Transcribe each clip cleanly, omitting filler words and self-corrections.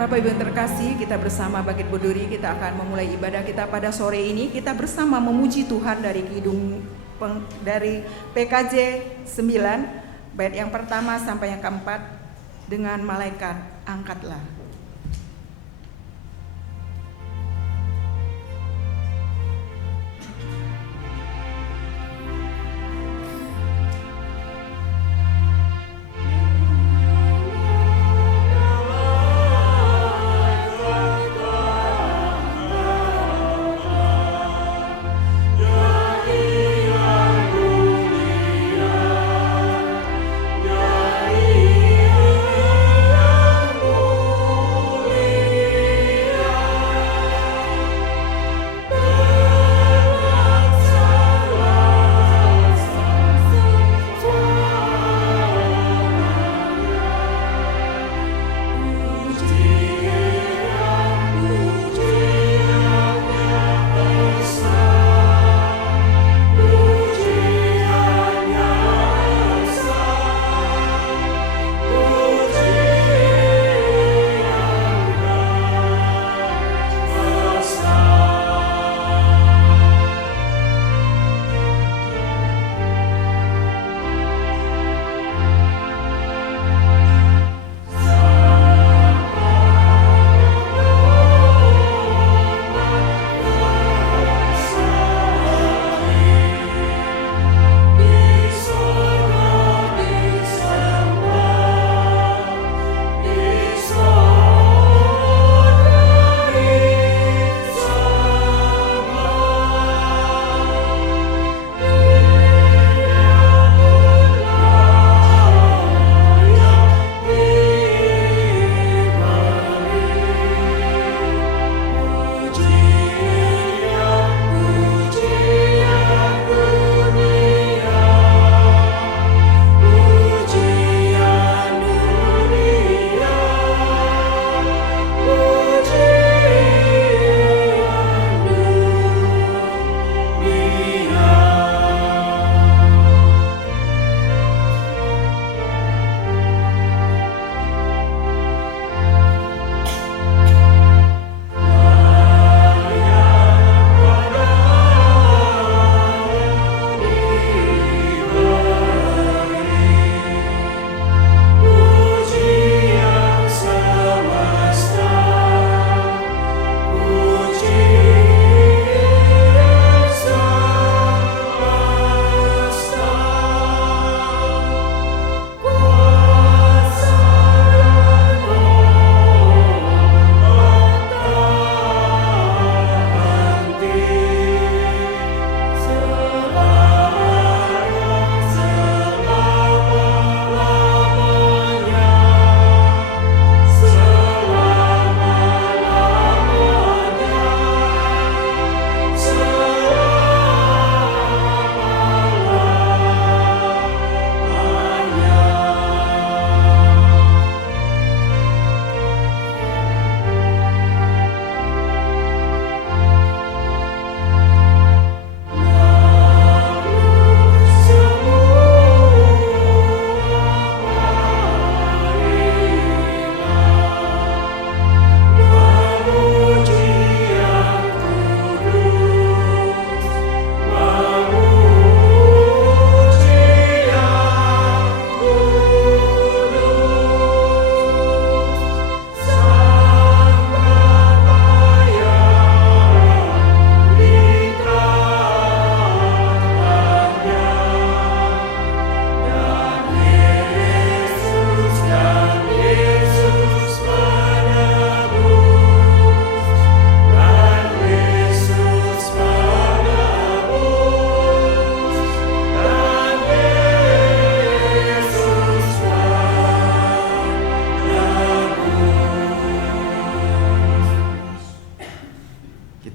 Bapak Ibu yang terkasih, kita bersama Bangkit Berdiri, kita akan memulai ibadah kita pada sore ini. Kita bersama memuji Tuhan dari dari PKJ 9, bait yang pertama sampai yang keempat, dengan malaikat angkatlah.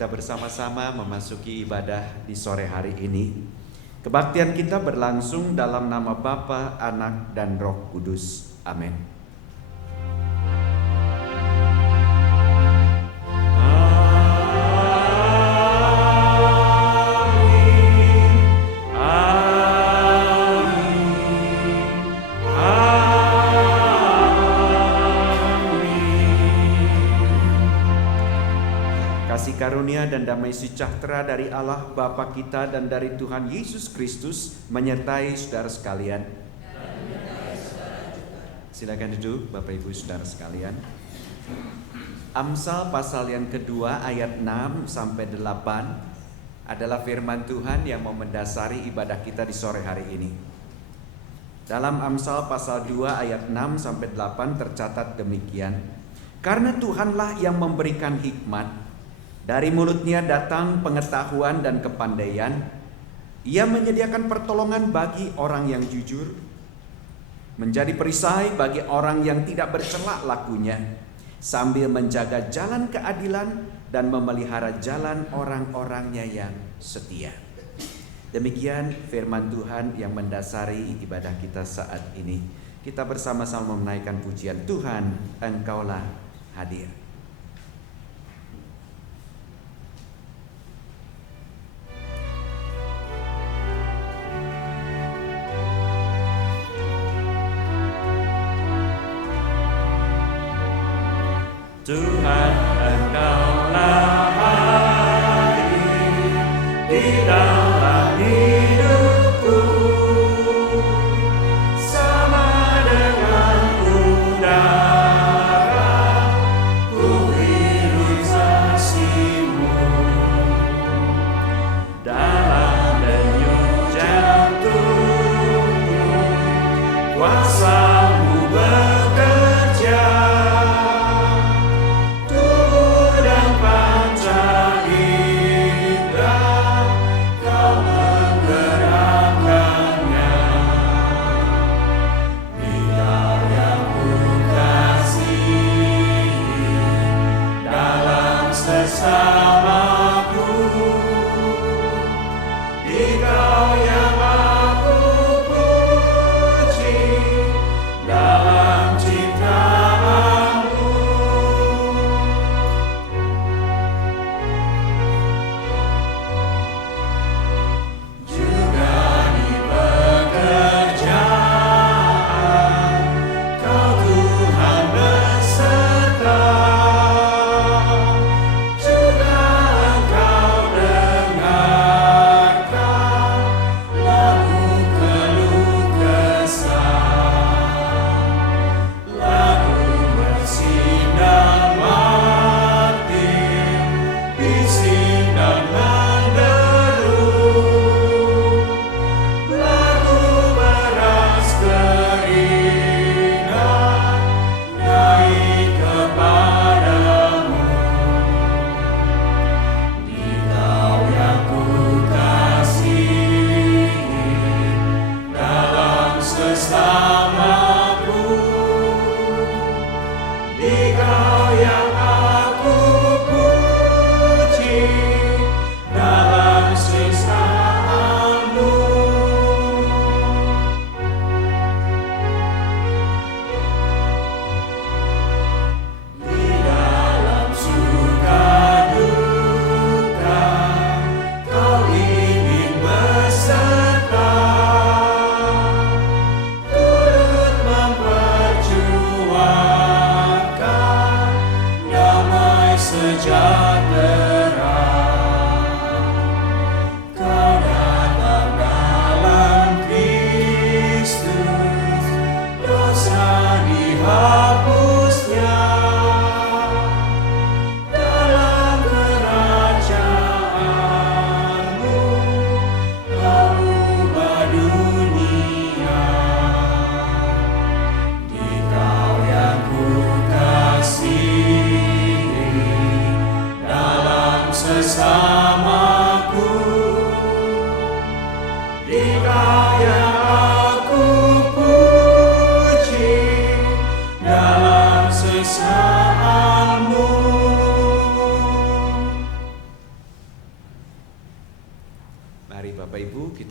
Bersama-sama memasuki ibadah di sore hari ini. Kebaktian kita berlangsung dalam nama Bapa, Anak, dan Roh Kudus. Amin. Kasih karunia dan damai sejahtera dari Allah Bapa kita dan dari Tuhan Yesus Kristus menyertai saudara sekalian. Silakan duduk Bapak Ibu saudara sekalian. Amsal pasal yang kedua ayat 6 sampai 8 adalah firman Tuhan yang mau mendasari ibadah kita di sore hari ini. Dalam Amsal pasal 2 ayat 6 sampai 8 tercatat demikian. Karena Tuhanlah yang memberikan hikmat, dari mulutnya datang pengetahuan dan kepandaian. Ia menyediakan pertolongan bagi orang yang jujur, menjadi perisai bagi orang yang tidak bercela lakunya, sambil menjaga jalan keadilan dan memelihara jalan orang-orangnya yang setia. Demikian firman Tuhan yang mendasari ibadah kita saat ini. Kita bersama-sama menaikkan pujian, Tuhan, Engkaulah hadir. Tuhan, Engkaulah hadir di dalam hidupku, sama dengan udara, ku hirup kasih-Mu. Dalam denyut jantungku, kuasa-Mu bekerja. Bersamaku, Engkau yang aku puji dalam ciptaan-Mu. Juga di pekerjaan, Kau Tuhan beserta.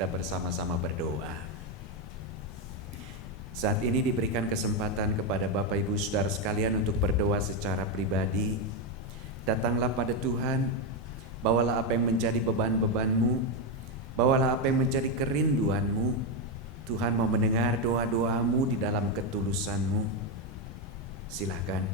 Bersama-sama berdoa. Saat ini diberikan kesempatan kepada Bapak Ibu Saudara sekalian untuk berdoa secara pribadi. Datanglah pada Tuhan, bawalah apa yang menjadi beban-bebanmu, bawalah apa yang menjadi kerinduanmu. Tuhan mau mendengar doa-doamu di dalam ketulusanmu. Silakan.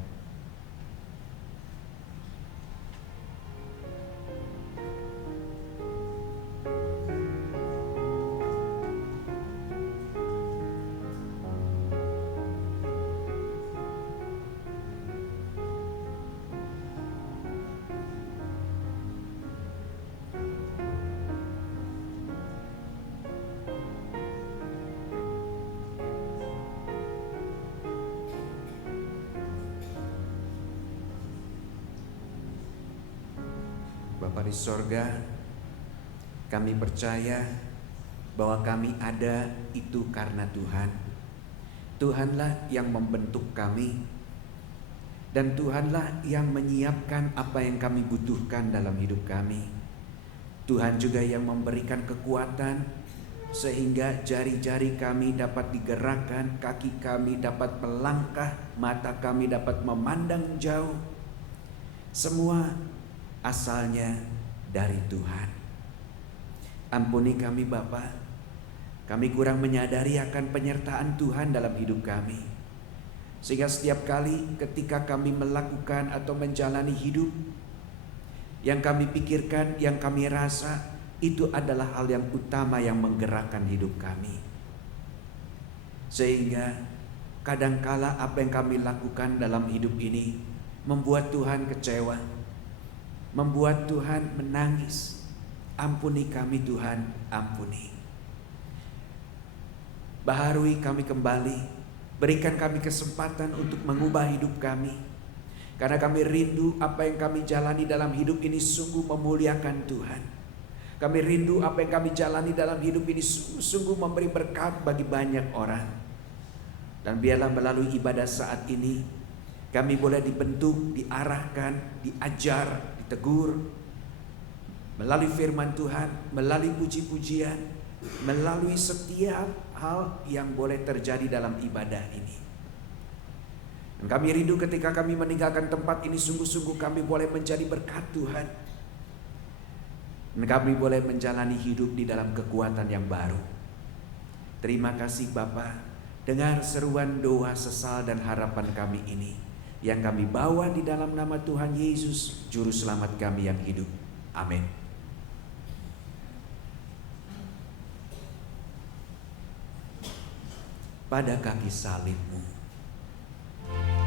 Bapa di sorga, kami percaya bahwa kami ada itu karena Tuhan. Tuhanlah yang membentuk kami, dan Tuhanlah yang menyiapkan apa yang kami butuhkan dalam hidup kami. Tuhan juga yang memberikan kekuatan sehingga jari-jari kami dapat digerakkan, kaki kami dapat melangkah, mata kami dapat memandang jauh. Semua asalnya dari Tuhan. Ampuni kami Bapa, kami kurang menyadari akan penyertaan Tuhan dalam hidup kami, sehingga setiap kali ketika kami melakukan atau menjalani hidup, yang kami pikirkan, yang kami rasa, itu adalah hal yang utama yang menggerakkan hidup kami. Sehingga kadangkala apa yang kami lakukan dalam hidup ini membuat Tuhan kecewa, membuat Tuhan menangis. Ampuni kami Tuhan, ampuni. Baharui kami kembali, berikan kami kesempatan untuk mengubah hidup kami. Karena kami rindu apa yang kami jalani dalam hidup ini sungguh memuliakan Tuhan. Kami rindu apa yang kami jalani dalam hidup ini sungguh memberi berkat bagi banyak orang. Dan biarlah melalui ibadah saat ini kami boleh dibentuk, diarahkan, diajar, ditegur melalui firman Tuhan, melalui puji-pujian, melalui setiap hal yang boleh terjadi dalam ibadah ini. Dan kami rindu ketika kami meninggalkan tempat ini, sungguh-sungguh kami boleh menjadi berkat Tuhan. Dan kami boleh menjalani hidup di dalam kekuatan yang baru. Terima kasih Bapa, dengar seruan doa sesal dan harapan kami ini, yang kami bawa di dalam nama Tuhan Yesus, Juru Selamat kami yang hidup. Amin. Pada kaki salib-Mu, I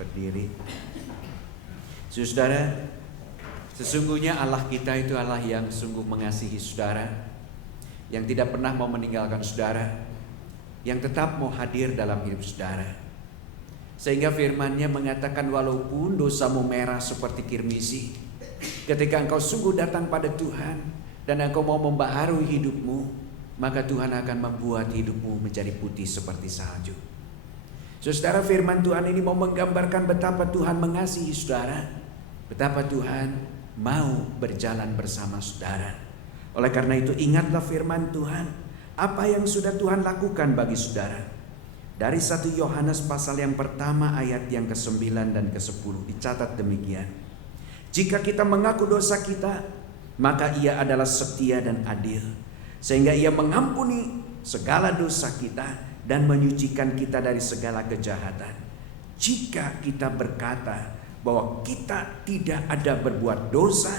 berdiri. Saudara, sesungguhnya Allah kita itu Allah yang sungguh mengasihi saudara, yang tidak pernah mau meninggalkan saudara, yang tetap mau hadir dalam hidup saudara. Sehingga firman-Nya mengatakan, walaupun dosamu merah seperti kirmizi, ketika engkau sungguh datang pada Tuhan dan engkau mau membaharui hidupmu, maka Tuhan akan membuat hidupmu menjadi putih seperti salju. Saudara, firman Tuhan ini mau menggambarkan betapa Tuhan mengasihi saudara, betapa Tuhan mau berjalan bersama saudara. Oleh karena itu ingatlah firman Tuhan, apa yang sudah Tuhan lakukan bagi saudara. Dari 1 Yohanes pasal yang pertama ayat yang ke-9 dan ke-10 dicatat demikian. Jika kita mengaku dosa kita, maka Ia adalah setia dan adil, sehingga Ia mengampuni segala dosa kita dan menyucikan kita dari segala kejahatan. Jika kita berkata bahwa kita tidak ada berbuat dosa,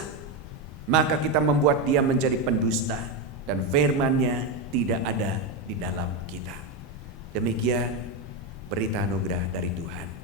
maka kita membuat Dia menjadi pendusta dan firman-Nya tidak ada di dalam kita. Demikian berita anugerah dari Tuhan.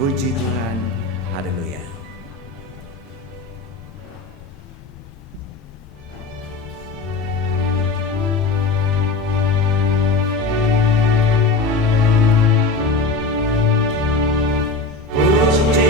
Puji Tuhan, haleluya. Amin.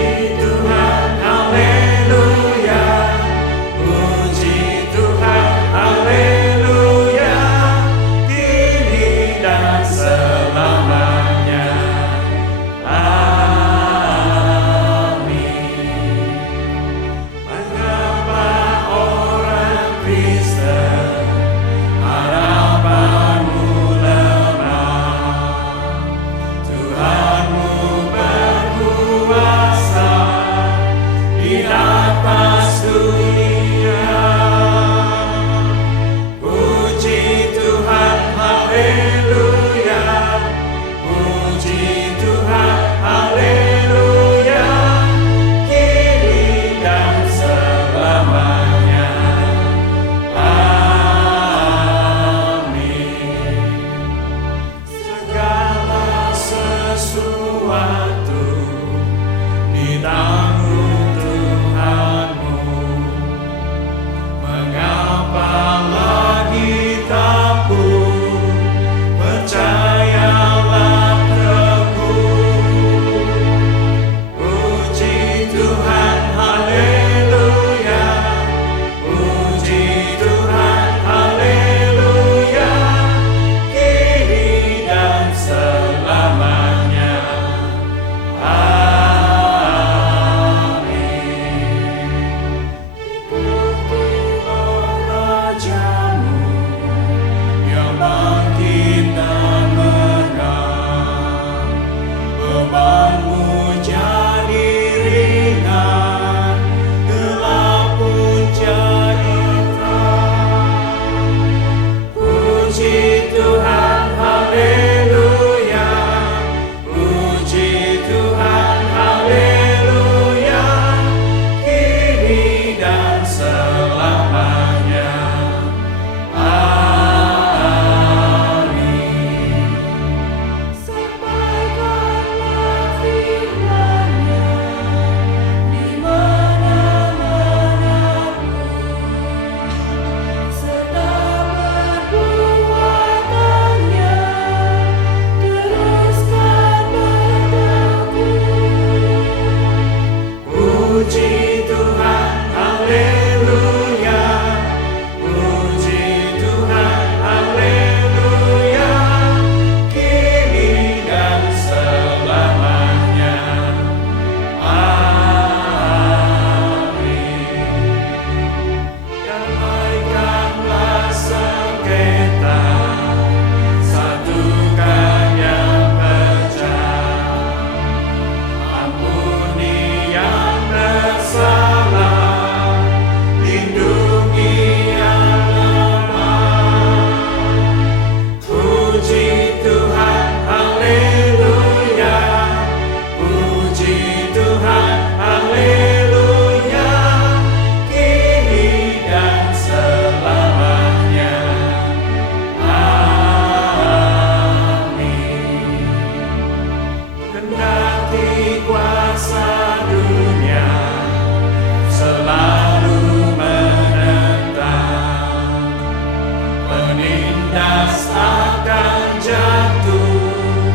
menindas akan jatuh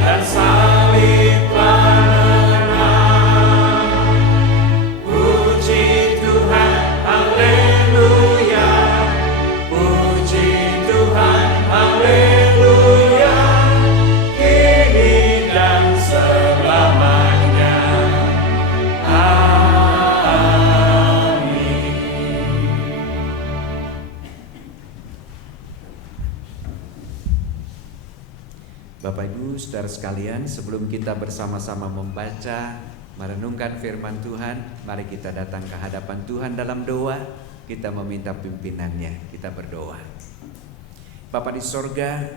dan salib menang. Puji Tuhan, haleluya. Puji Tuhan, haleluya. Kini dan selamanya. Amin. Bapak Ibu, saudara sekalian, sebelum kita bersama-sama membaca, merenungkan firman Tuhan, mari kita datang ke hadapan Tuhan dalam doa. Kita meminta pimpinannya, kita berdoa. Bapa di sorga,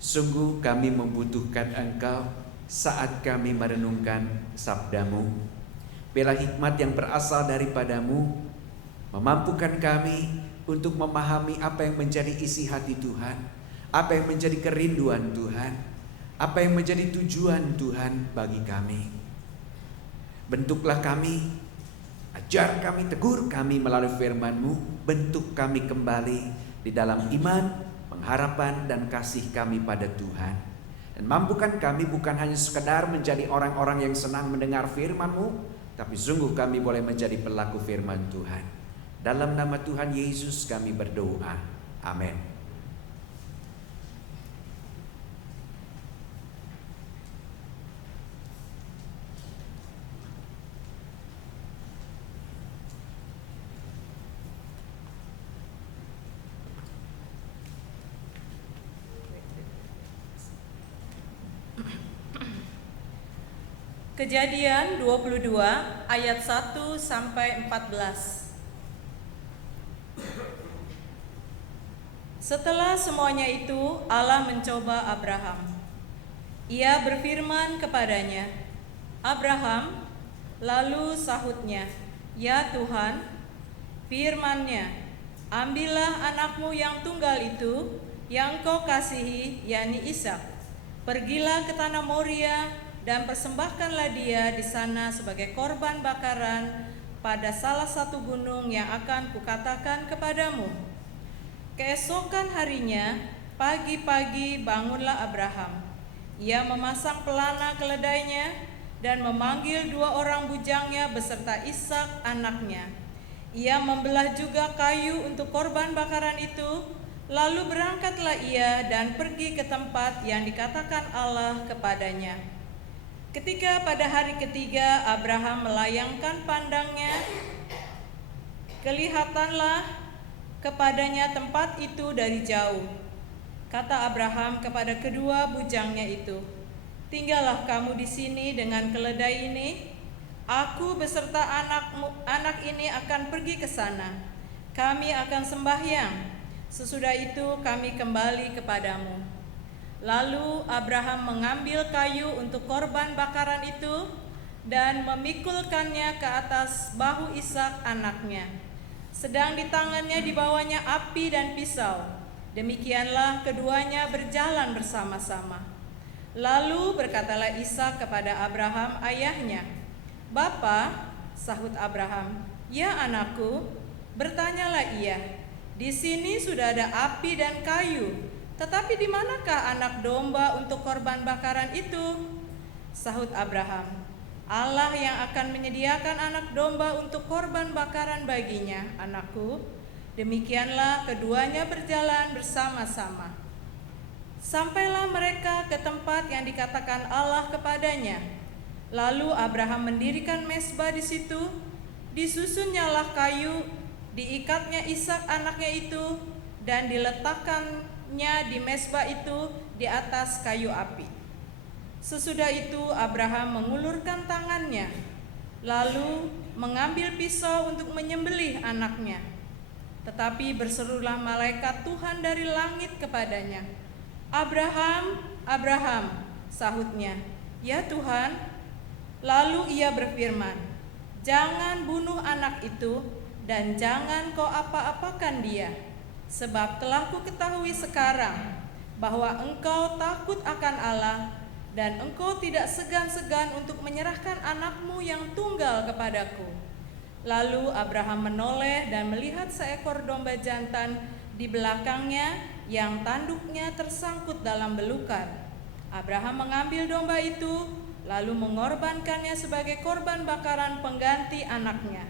sungguh kami membutuhkan Engkau saat kami merenungkan sabda-Mu. Biarlah hikmat yang berasal daripadamu memampukan kami untuk memahami apa yang menjadi isi hati Tuhan, apa yang menjadi kerinduan Tuhan, apa yang menjadi tujuan Tuhan bagi kami. Bentuklah kami, ajar kami, tegur kami melalui firman-Mu. Bentuk kami kembali di dalam iman, pengharapan dan kasih kami pada Tuhan. Dan mampukan kami bukan hanya sekedar menjadi orang-orang yang senang mendengar firman-Mu, tapi sungguh kami boleh menjadi pelaku firman Tuhan. Dalam nama Tuhan Yesus kami berdoa. Amin. Kejadian 22 ayat 1 sampai 14. Setelah semuanya itu, Allah mencoba Abraham. Ia berfirman kepadanya, "Abraham." Lalu sahutnya, "Ya Tuhan." Firman-Nya, "Ambillah anakmu yang tunggal itu, yang Kau kasihi, yakni Ishak. Pergilah ke tanah Moria dan persembahkanlah dia di sana sebagai korban bakaran pada salah satu gunung yang akan kukatakan kepadamu." Keesokan harinya, pagi-pagi bangunlah Abraham. Ia memasang pelana keledainya dan memanggil 2 orang bujangnya beserta Ishak anaknya. Ia membelah juga kayu untuk korban bakaran itu, lalu berangkatlah ia dan pergi ke tempat yang dikatakan Allah kepadanya. Ketika pada hari ketiga Abraham melayangkan pandangnya, kelihatanlah kepadanya tempat itu dari jauh. Kata Abraham kepada kedua bujangnya itu, "Tinggallah kamu di sini dengan keledai ini. Aku beserta anak ini akan pergi ke sana. Kami akan sembahyang. Sesudah itu kami kembali kepadamu." Lalu Abraham mengambil kayu untuk korban bakaran itu dan memikulkannya ke atas bahu Ishak anaknya. Sedang di tangannya dibawanya api dan pisau. Demikianlah keduanya berjalan bersama-sama. Lalu berkatalah Ishak kepada Abraham ayahnya, "Bapa," sahut Abraham. "Ya anakku." Bertanyalah ia, "Di sini sudah ada api dan kayu, tetapi di manakah anak domba untuk korban bakaran itu?" Sahut Abraham, "Allah yang akan menyediakan anak domba untuk korban bakaran baginya, anakku." Demikianlah keduanya berjalan bersama-sama. Sampailah mereka ke tempat yang dikatakan Allah kepadanya. Lalu Abraham mendirikan mezbah di situ, disusunnyalah kayu, diikatnya Ishak anaknya itu, dan diletakkannya di mezbah itu di atas kayu api. Sesudah itu Abraham mengulurkan tangannya, lalu mengambil pisau untuk menyembelih anaknya. Tetapi berserulah malaikat Tuhan dari langit kepadanya, "Abraham, Abraham," sahutnya. "Ya Tuhan." Lalu ia berfirman, "Jangan bunuh anak itu dan jangan kau apa-apakan dia, sebab telah kuketahui sekarang bahwa engkau takut akan Allah dan engkau tidak segan-segan untuk menyerahkan anakmu yang tunggal kepadaku." Lalu Abraham menoleh dan melihat seekor domba jantan Di belakangnya yang tanduknya tersangkut dalam belukan. Abraham mengambil domba itu, lalu mengorbankannya sebagai korban bakaran pengganti anaknya.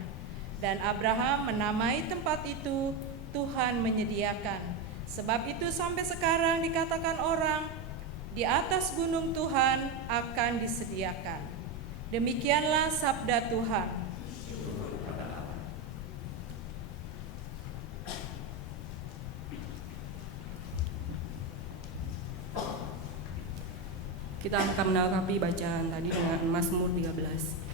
Dan Abraham menamai tempat itu Tuhan menyediakan. Sebab itu sampai sekarang dikatakan orang, di atas gunung Tuhan akan disediakan. Demikianlah sabda Tuhan. Kita akan menanggapi bacaan tadi dengan Mazmur 13.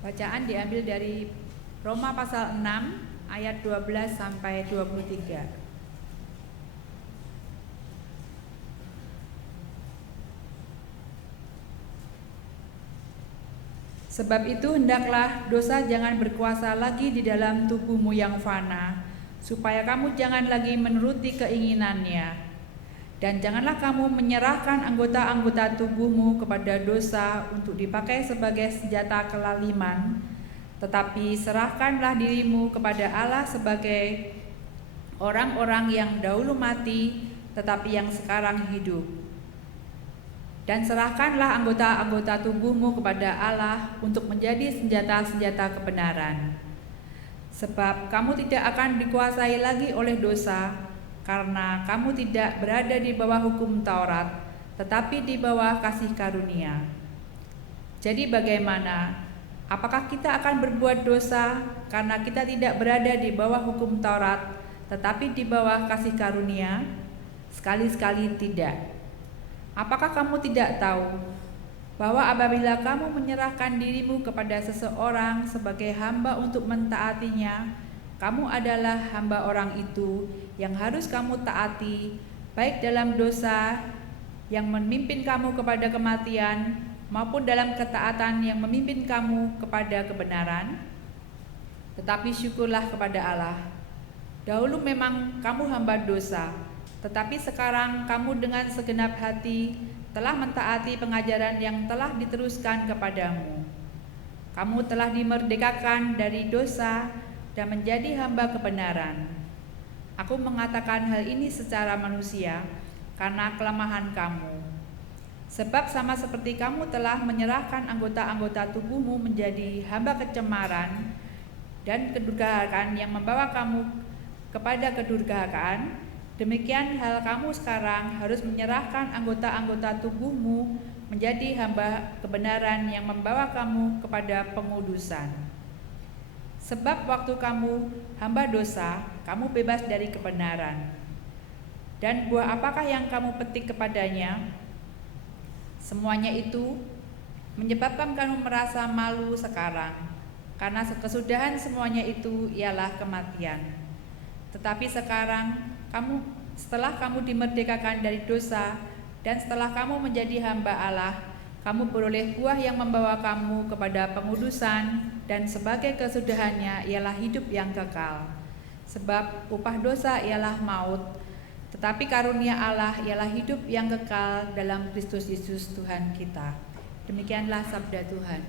Bacaan diambil dari Roma pasal 6 ayat 12 sampai 23. Sebab itu hendaklah dosa jangan berkuasa lagi di dalam tubuhmu yang fana, supaya kamu jangan lagi menuruti keinginannya. Dan janganlah kamu menyerahkan anggota-anggota tubuhmu kepada dosa untuk dipakai sebagai senjata kelaliman, tetapi serahkanlah dirimu kepada Allah sebagai orang-orang yang dahulu mati, tetapi yang sekarang hidup. Dan serahkanlah anggota-anggota tubuhmu kepada Allah untuk menjadi senjata-senjata kebenaran. Sebab kamu tidak akan dikuasai lagi oleh dosa, karena kamu tidak berada di bawah hukum Taurat, tetapi di bawah kasih karunia. Jadi bagaimana? Apakah kita akan berbuat dosa karena kita tidak berada di bawah hukum Taurat, tetapi di bawah kasih karunia? Sekali-sekali tidak. Apakah kamu tidak tahu bahwa apabila kamu menyerahkan dirimu kepada seseorang sebagai hamba untuk mentaatinya, kamu adalah hamba orang itu yang harus kamu taati, baik dalam dosa yang memimpin kamu kepada kematian, maupun dalam ketaatan yang memimpin kamu kepada kebenaran? Tetapi syukurlah kepada Allah. Dahulu memang kamu hamba dosa, tetapi sekarang kamu dengan segenap hati telah mentaati pengajaran yang telah diteruskan kepadamu. Kamu telah dimerdekakan dari dosa dan menjadi hamba kebenaran. Aku mengatakan hal ini secara manusia karena kelemahan kamu. Sebab sama seperti kamu telah menyerahkan anggota-anggota tubuhmu menjadi hamba kecemaran dan kedurhakaan yang membawa kamu kepada kedurhakaan, demikian hal kamu sekarang harus menyerahkan anggota-anggota tubuhmu menjadi hamba kebenaran yang membawa kamu kepada pengudusan. Sebab waktu kamu hamba dosa, kamu bebas dari kebenaran. Dan buah apakah yang kamu petik kepadanya? Semuanya itu menyebabkan kamu merasa malu sekarang, karena kesudahan semuanya itu ialah kematian. Tetapi sekarang setelah kamu dimerdekakan dari dosa dan setelah kamu menjadi hamba Allah, kamu beroleh buah yang membawa kamu kepada pengudusan, dan sebagai kesudahannya ialah hidup yang kekal. Sebab upah dosa ialah maut, tetapi karunia Allah ialah hidup yang kekal dalam Kristus Yesus Tuhan kita. Demikianlah sabda Tuhan.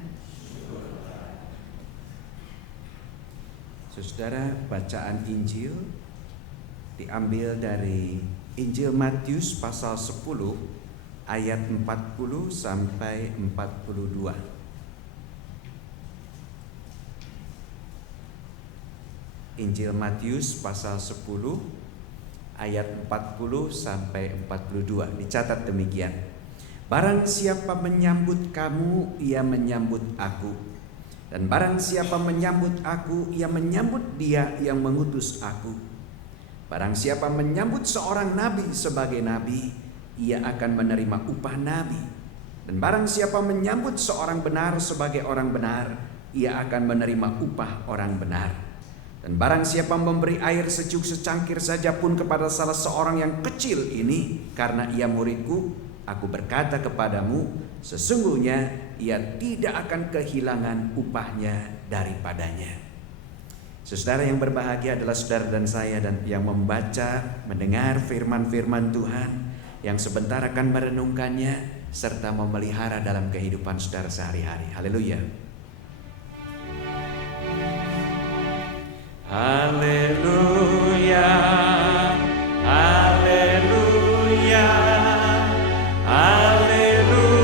Saudara, bacaan Injil diambil dari Injil Matius pasal 10 ayat 40 sampai 42. Injil Matius pasal 10 ayat 40 sampai 42. Dicatat demikian. Barang siapa menyambut kamu, ia menyambut aku. Dan barang siapa menyambut aku, ia menyambut dia yang mengutus aku. Barang siapa menyambut seorang nabi sebagai nabi, ia akan menerima upah nabi. Dan barang siapa menyambut seorang benar sebagai orang benar, ia akan menerima upah orang benar. Dan barang siapa memberi air sejuk secangkir saja pun kepada salah seorang yang kecil ini, karena ia muridku, aku berkata kepadamu, sesungguhnya ia tidak akan kehilangan upahnya daripadanya. Saudara yang berbahagia adalah saudara dan saya dan yang membaca, mendengar firman-firman Tuhan, yang sebentar akan merenungkannya serta memelihara dalam kehidupan saudara sehari-hari. Haleluya. Haleluya, haleluya, haleluya.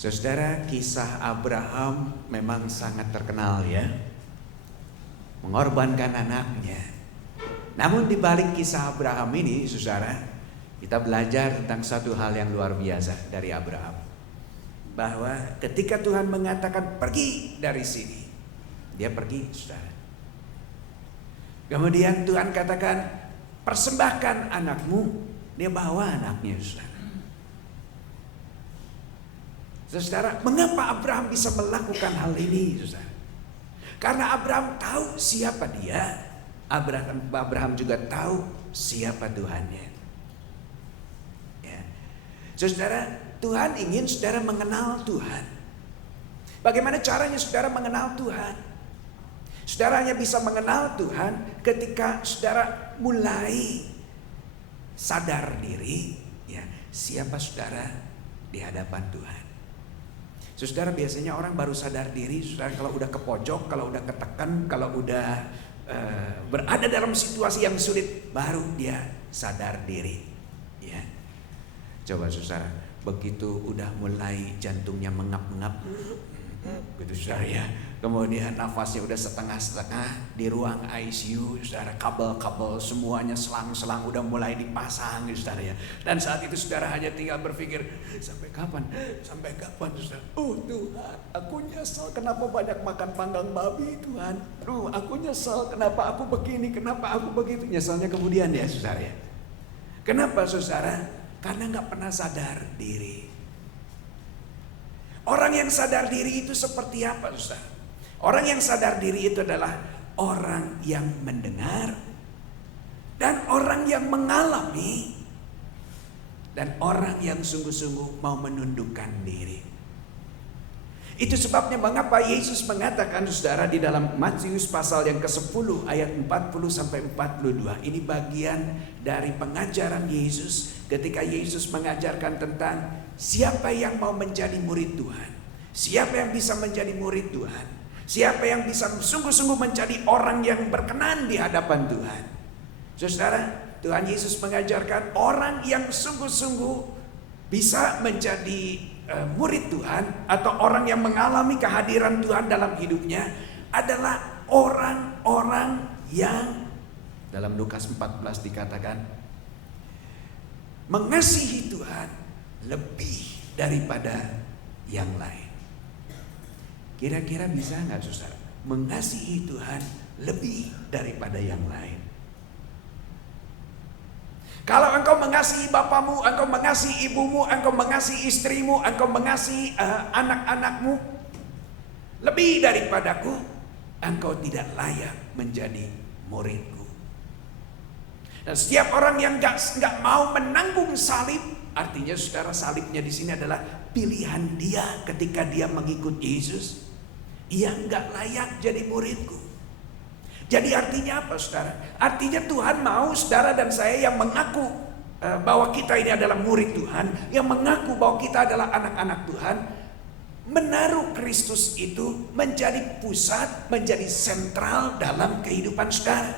Saudara, kisah Abraham memang sangat terkenal ya. Mengorbankan anaknya. Namun di balik kisah Abraham ini, saudara, kita belajar tentang satu hal yang luar biasa dari Abraham. Bahwa ketika Tuhan mengatakan pergi dari sini, dia pergi, saudara. Kemudian Tuhan katakan persembahkan anakmu, dia bawa anaknya, saudara. Saudara, mengapa Abraham bisa melakukan hal ini, saudara? Karena Abraham tahu siapa dia. Abraham juga tahu siapa Tuhannya. Ya. Saudara, Tuhan ingin saudara mengenal Tuhan. Bagaimana caranya saudara mengenal Tuhan? Saudara hanya bisa mengenal Tuhan ketika saudara mulai sadar diri, ya, siapa saudara di hadapan Tuhan. Saudara, biasanya orang baru sadar diri, saudara, kalau udah ke pojok, kalau udah ketekan, kalau udah berada dalam situasi yang sulit, baru dia sadar diri. Ya. Coba saudara, begitu udah mulai jantungnya mengap-ngap, Gitu saudara ya. Kemudian nafasnya udah setengah-setengah di ruang ICU, saudara. Kabel-kabel semuanya, selang-selang udah mulai dipasang, saudara ya. Dan saat itu saudara hanya tinggal berpikir, sampai kapan, saudara. Oh Tuhan, aku nyesel kenapa banyak makan panggang babi, Tuhan. Aku nyesel kenapa aku begini, kenapa aku begitu. Nyeselnya kemudian ya, saudara ya. Kenapa, saudara? Karena nggak pernah sadar diri. Orang yang sadar diri itu seperti apa, saudara? Orang yang sadar diri itu adalah orang yang mendengar dan orang yang mengalami dan orang yang sungguh-sungguh mau menundukkan diri. Itu sebabnya mengapa Yesus mengatakan, saudara, di dalam Matius pasal yang ke-10 ayat 40 sampai 42. Ini bagian dari pengajaran Yesus ketika Yesus mengajarkan tentang siapa yang mau menjadi murid Tuhan. Siapa yang bisa menjadi murid Tuhan? Siapa yang bisa sungguh-sungguh menjadi orang yang berkenan di hadapan Tuhan? Saudara, Tuhan Yesus mengajarkan orang yang sungguh-sungguh bisa menjadi murid Tuhan atau orang yang mengalami kehadiran Tuhan dalam hidupnya adalah orang-orang yang dalam Lukas 14 dikatakan mengasihi Tuhan lebih daripada yang lain. Kira-kira bisa nggak, saudara, mengasihi Tuhan lebih daripada yang lain? Kalau engkau mengasihi bapamu, engkau mengasihi ibumu, engkau mengasihi istrimu, engkau mengasihi anak-anakmu lebih daripadaku, engkau tidak layak menjadi muridku. Dan setiap orang yang nggak mau menanggung salib, artinya saudara, salibnya di sini adalah pilihan dia ketika dia mengikut Yesus. Ia nggak layak jadi muridku. Jadi artinya apa, saudara? Artinya Tuhan mau saudara dan saya yang mengaku bahwa kita ini adalah murid Tuhan, yang mengaku bahwa kita adalah anak-anak Tuhan, menaruh Kristus itu menjadi pusat, menjadi sentral dalam kehidupan saudara.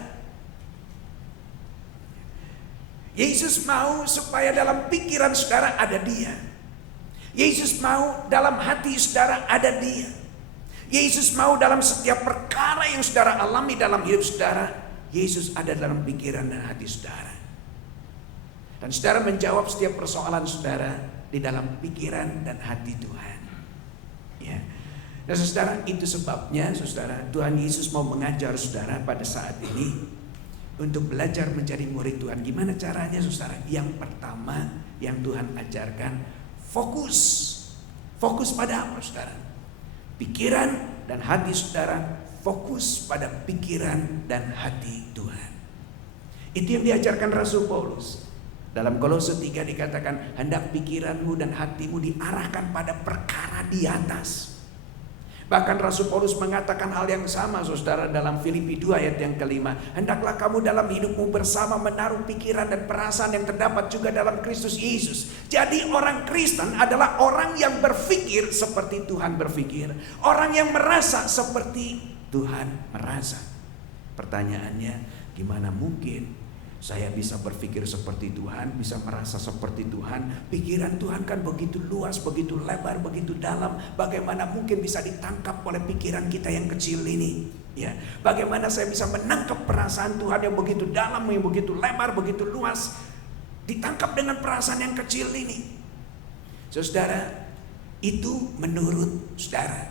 Yesus mau supaya dalam pikiran saudara ada Dia. Yesus mau dalam hati saudara ada Dia. Yesus mau dalam setiap perkara yang saudara alami dalam hidup saudara, Yesus ada dalam pikiran dan hati saudara. Dan saudara menjawab setiap persoalan saudara di dalam pikiran dan hati Tuhan. Ya. Dan saudara, itu sebabnya saudara, Tuhan Yesus mau mengajar saudara pada saat ini untuk belajar menjadi murid Tuhan. Gimana caranya, saudara? Yang pertama yang Tuhan ajarkan, fokus. Fokus pada apa, saudara? Pikiran dan hati saudara, fokus pada pikiran dan hati Tuhan. Itu yang diajarkan Rasul Paulus. Dalam Kolose 3 dikatakan, hendak pikiranmu dan hatimu diarahkan pada perkara di atas. Bahkan Rasul Paulus mengatakan hal yang sama, saudara, dalam Filipi 2 ayat yang kelima. Hendaklah kamu dalam hidupmu bersama menaruh pikiran dan perasaan yang terdapat juga dalam Kristus Yesus. Jadi orang Kristen adalah orang yang berpikir seperti Tuhan berpikir. Orang yang merasa seperti Tuhan merasa. Pertanyaannya, gimana mungkin saya bisa berpikir seperti Tuhan, bisa merasa seperti Tuhan? Pikiran Tuhan kan begitu luas, begitu lebar, begitu dalam. Bagaimana mungkin bisa ditangkap oleh pikiran kita yang kecil ini? Ya, bagaimana saya bisa menangkap perasaan Tuhan yang begitu dalam, yang begitu lebar, begitu luas, ditangkap dengan perasaan yang kecil ini? Saudara, itu menurut saudara.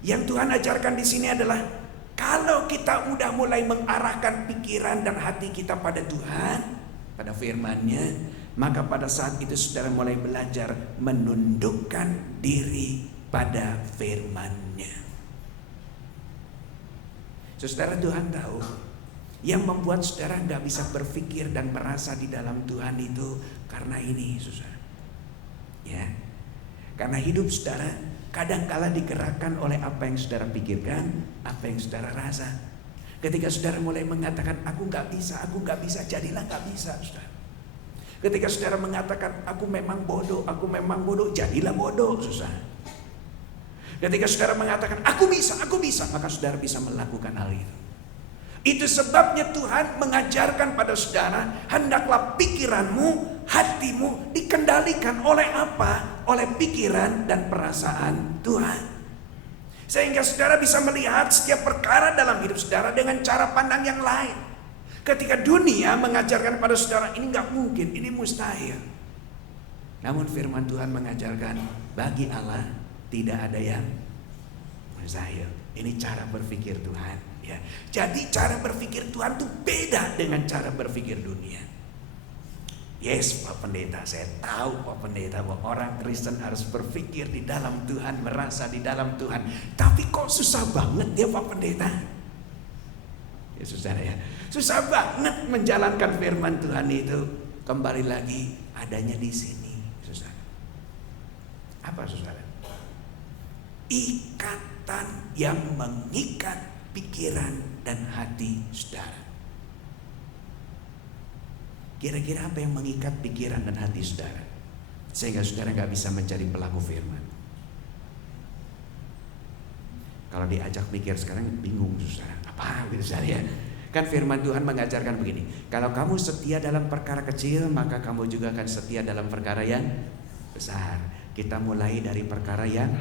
Yang Tuhan ajarkan di sini adalah, kalau kita udah mulai mengarahkan pikiran dan hati kita pada Tuhan, pada firman-Nya, maka pada saat itu saudara mulai belajar menundukkan diri pada firman-Nya. Saudara, Tuhan tahu yang membuat saudara gak bisa berpikir dan merasa di dalam Tuhan itu karena ini, saudara. Ya, karena hidup saudara kadang-kala digerakkan oleh apa yang saudara pikirkan, apa yang saudara rasa. Ketika saudara mulai mengatakan, aku gak bisa, jadilah gak bisa, saudara. Ketika saudara mengatakan, aku memang bodoh, jadilah bodoh, saudara. Ketika saudara mengatakan, aku bisa, maka saudara bisa melakukan hal itu. Itu sebabnya Tuhan mengajarkan pada saudara, hendaklah pikiranmu, hatimu dikendalikan oleh apa? Oleh pikiran dan perasaan Tuhan. Sehingga saudara bisa melihat setiap perkara dalam hidup saudara dengan cara pandang yang lain. Ketika dunia mengajarkan pada saudara ini nggak mungkin, ini mustahil. Namun firman Tuhan mengajarkan bagi Allah tidak ada yang mustahil. Ini cara berpikir Tuhan. Ya. Jadi cara berpikir Tuhan itu beda dengan cara berpikir dunia. Yes, Pak Pendeta, saya tahu Pak Pendeta bahwa orang Kristen harus berpikir di dalam Tuhan, merasa di dalam Tuhan. Tapi kok susah banget ya Pak Pendeta? Ya saudara ya, susah banget menjalankan firman Tuhan itu. Kembali lagi adanya di sini, saudara. Apa saudara? Ikatan yang mengikat pikiran dan hati saudara. Kira-kira apa yang mengikat pikiran dan hati saudara sehingga saudara gak bisa menjadi pelaku firman? Kalau diajak pikir sekarang bingung saudara. Apa gitu saudara ya? Kan firman Tuhan mengajarkan begini, kalau kamu setia dalam perkara kecil, maka kamu juga akan setia dalam perkara yang besar. Kita mulai dari perkara yang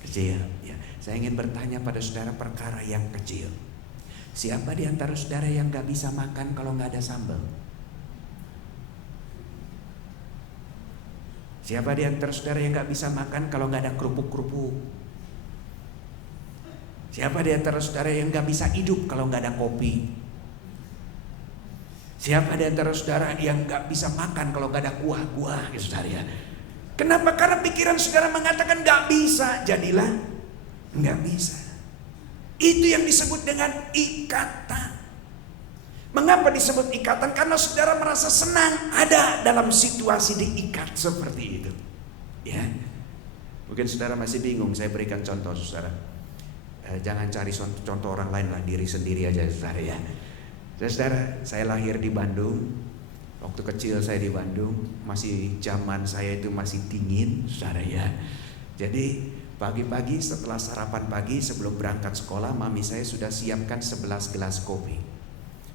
kecil ya. Saya ingin bertanya pada saudara perkara yang kecil. Siapa di antara saudara yang gak bisa makan kalau gak ada sambal? Siapa di antara saudara yang gak bisa makan kalau gak ada kerupuk-kerupuk? Siapa di antara saudara yang gak bisa hidup kalau gak ada kopi? Siapa di antara saudara yang gak bisa makan kalau gak ada kuah-kuah ya saudara ya? Kenapa? Karena pikiran saudara mengatakan gak bisa, jadilah gak bisa. Itu yang disebut dengan ikatan. Mengapa disebut ikatan? Karena saudara merasa senang ada dalam situasi diikat seperti itu. Ya, mungkin saudara masih bingung. Saya berikan contoh saudara. Jangan cari contoh orang lain lah, diri sendiri aja saudara ya. Saudara, saya lahir di Bandung. Waktu kecil saya di Bandung, masih zaman saya itu masih dingin saudara ya. Jadi pagi-pagi setelah sarapan pagi sebelum berangkat sekolah, mami saya sudah siapkan 11 gelas kopi.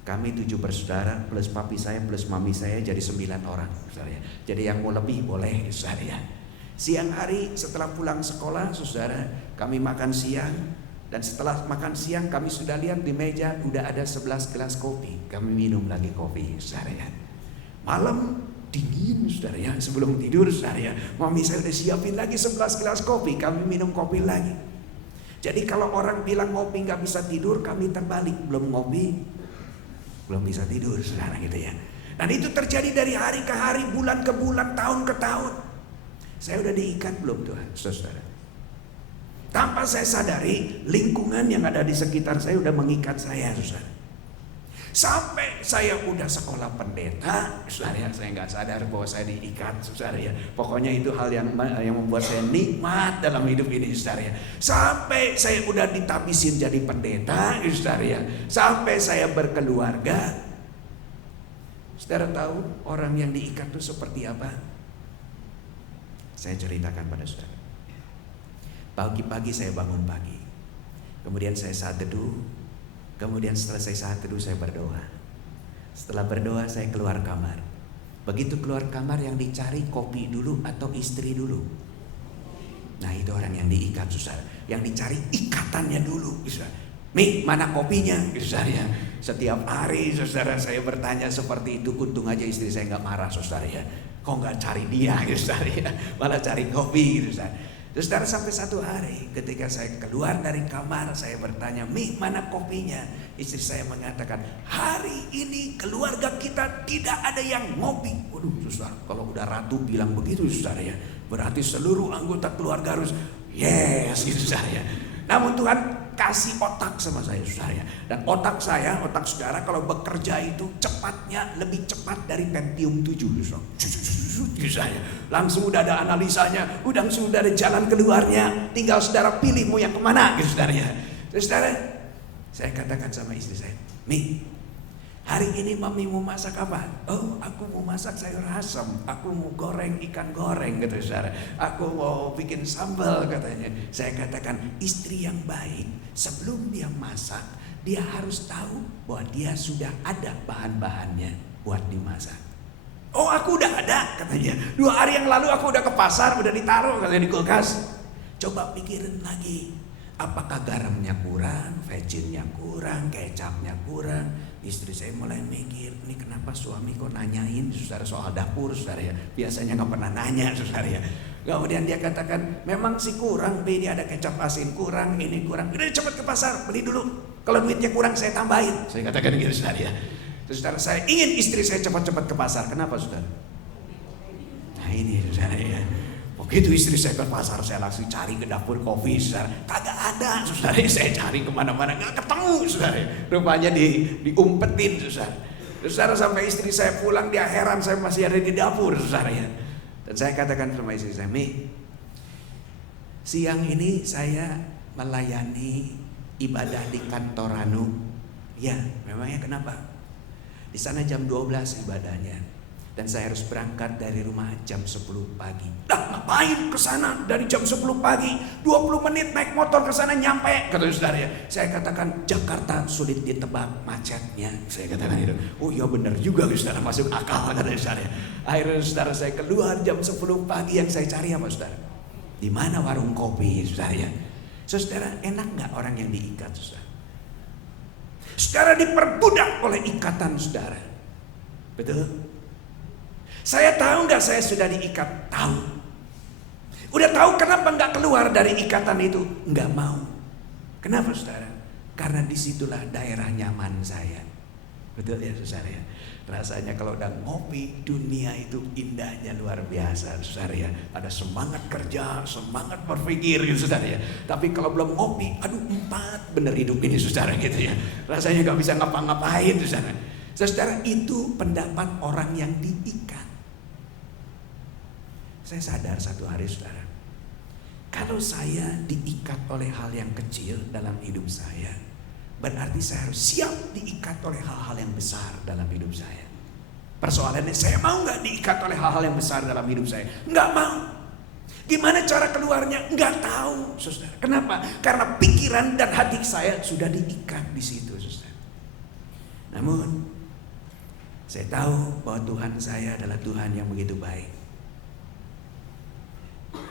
Kami 7 bersaudara plus papi saya plus mami saya jadi 9 orang saudara. Jadi yang mau lebih boleh saudara. Siang hari setelah pulang sekolah saudara, kami makan siang. Dan setelah makan siang kami sudah lihat di meja udah ada 11 gelas kopi. Kami minum lagi kopi saudara. Malam dingin saudara, sebelum tidur saudara, mami saya udah siapin lagi 11 gelas kopi. Kami minum kopi lagi. Jadi kalau orang bilang ngopi gak bisa tidur, kami terbalik, belum ngopi belum bisa tidur saudara gitu ya. Dan itu terjadi dari hari ke hari, bulan ke bulan, tahun ke tahun. Saya udah diikat belum Tuhan saudara? Tanpa saya sadari, lingkungan yang ada di sekitar saya udah mengikat saya saudara. Sampai saya udah sekolah pendeta saudara, saya gak sadar bahwa saya diikat saudara ya. Pokoknya itu hal yang membuat saya nikmat dalam hidup ini saudara ya. Sampai saya udah ditabisin jadi pendeta saudara ya. Sampai saya berkeluarga. Saudara tahu orang yang diikat itu seperti apa? Saya ceritakan pada saudara. Pagi-pagi saya bangun pagi, kemudian saya saat teduh. Kemudian setelah saya saat teduh saya berdoa. Setelah berdoa saya keluar kamar. Begitu keluar kamar yang dicari kopi dulu atau istri dulu? Nah itu orang yang diikat saudara. Yang dicari ikatannya dulu saudara. Nih mana kopinya saudara. Setiap hari saudara saya bertanya seperti itu. Untung aja istri saya gak marah saudara ya. Kok gak cari dia saudara ya. Malah cari kopi saudara. Saudara, sampai satu hari ketika saya keluar dari kamar, saya bertanya, Mi mana kopinya? Istri saya mengatakan, hari ini keluarga kita tidak ada yang ngopi. Waduh saudara, kalau udah ratu bilang begitu saudara ya, berarti seluruh anggota keluarga harus yes gitu saudara ya. Namun Tuhan kasih otak sama saya saudara ya. Dan otak saya, otak saudara kalau bekerja itu cepatnya lebih cepat dari Pentium 7 saudara. Saya langsung udah ada analisanya, udah ada jalan keluarnya, tinggal saudara pilih mau yang kemana gitu saudara ya. Saudara, saya katakan sama istri saya, Mi, hari ini mami mau masak apa? Oh, aku mau masak sayur asam, aku mau goreng ikan goreng gitu saudara, aku mau bikin sambal katanya. Saya katakan istri yang baik sebelum dia masak, dia harus tahu bahwa dia sudah ada bahan-bahannya buat dimasak. Oh, aku udah ada katanya. 2 hari yang lalu aku udah ke pasar, udah ditaruh katanya di kulkas. Coba pikirin lagi, apakah garamnya kurang, vecinnya kurang, kecapnya kurang. Istri saya mulai mikir, ini kenapa suami kok nanyain saudara soal dapur, saudara ya. Biasanya nggak pernah nanya, saudara ya. Kemudian dia katakan, memang sih kurang, ini ada kecap asin kurang, ini kurang. Udah cepat ke pasar, beli dulu. Kalau duitnya kurang saya tambahin. Saya katakan gitu, saudara ya. Terus saudara, saya ingin istri saya cepat-cepat ke pasar. Kenapa, saudara? Nah ini, saudara ya. Begitu istri saya ke pasar, saya langsung cari ke dapur kopi, saudara. Kagak ada, saudara. Saya cari kemana-mana, nggak ketemu, saudara. Rupanya diumpetin, saudara. Terus saudara, sampai istri saya pulang, dia heran saya masih ada di dapur, saudara ya. Dan saya katakan sama istri saya, Mi, siang ini saya melayani ibadah di kantor Anu. Ya, memangnya kenapa? Di sana jam 12 ibadahnya. Dan saya harus berangkat dari rumah jam 10 pagi. Dah ngapain ke sana dari jam 10 pagi? 20 menit naik motor ke sana nyampe, kata saudara ya. Saya katakan Jakarta sulit ditebak macetnya. Saya katakan itu. Oh iya benar juga saudara, masuk akal kata saudara. Akhirnya saudara saya keluar jam 10 pagi, yang saya cari apa saudara? Di mana warung kopi saudara ya. Saudara, enak nggak orang yang diikat saudara? Saudara diperbudak oleh ikatan saudara. Betul? Saya tahu nggak saya sudah diikat? Tahu. Udah tahu kenapa nggak keluar dari ikatan itu? Nggak mau. Kenapa saudara? Karena disitulah daerah nyaman saya. Betul ya saudara ya? Rasanya kalau udah ngopi, dunia itu indahnya luar biasa saudara ya. Ada semangat kerja, semangat berpikir gitu saudara ya. Tapi kalau belum ngopi, aduh empat bener hidup ini saudara gitu ya. Rasanya gak bisa ngapa-ngapain saudara. Saudara, itu pendapat orang yang diikat. Saya sadar satu hari saudara, kalau saya diikat oleh hal yang kecil dalam hidup saya, berarti saya harus siap diikat oleh hal-hal yang besar dalam hidup saya. Persoalannya, saya mau gak diikat oleh hal-hal yang besar dalam hidup saya? Gak mau. Gimana cara keluarnya? Gak tahu saudara. Kenapa? Karena pikiran dan hati saya sudah diikat di situ saudara. Namun saya tahu bahwa Tuhan saya adalah Tuhan yang begitu baik.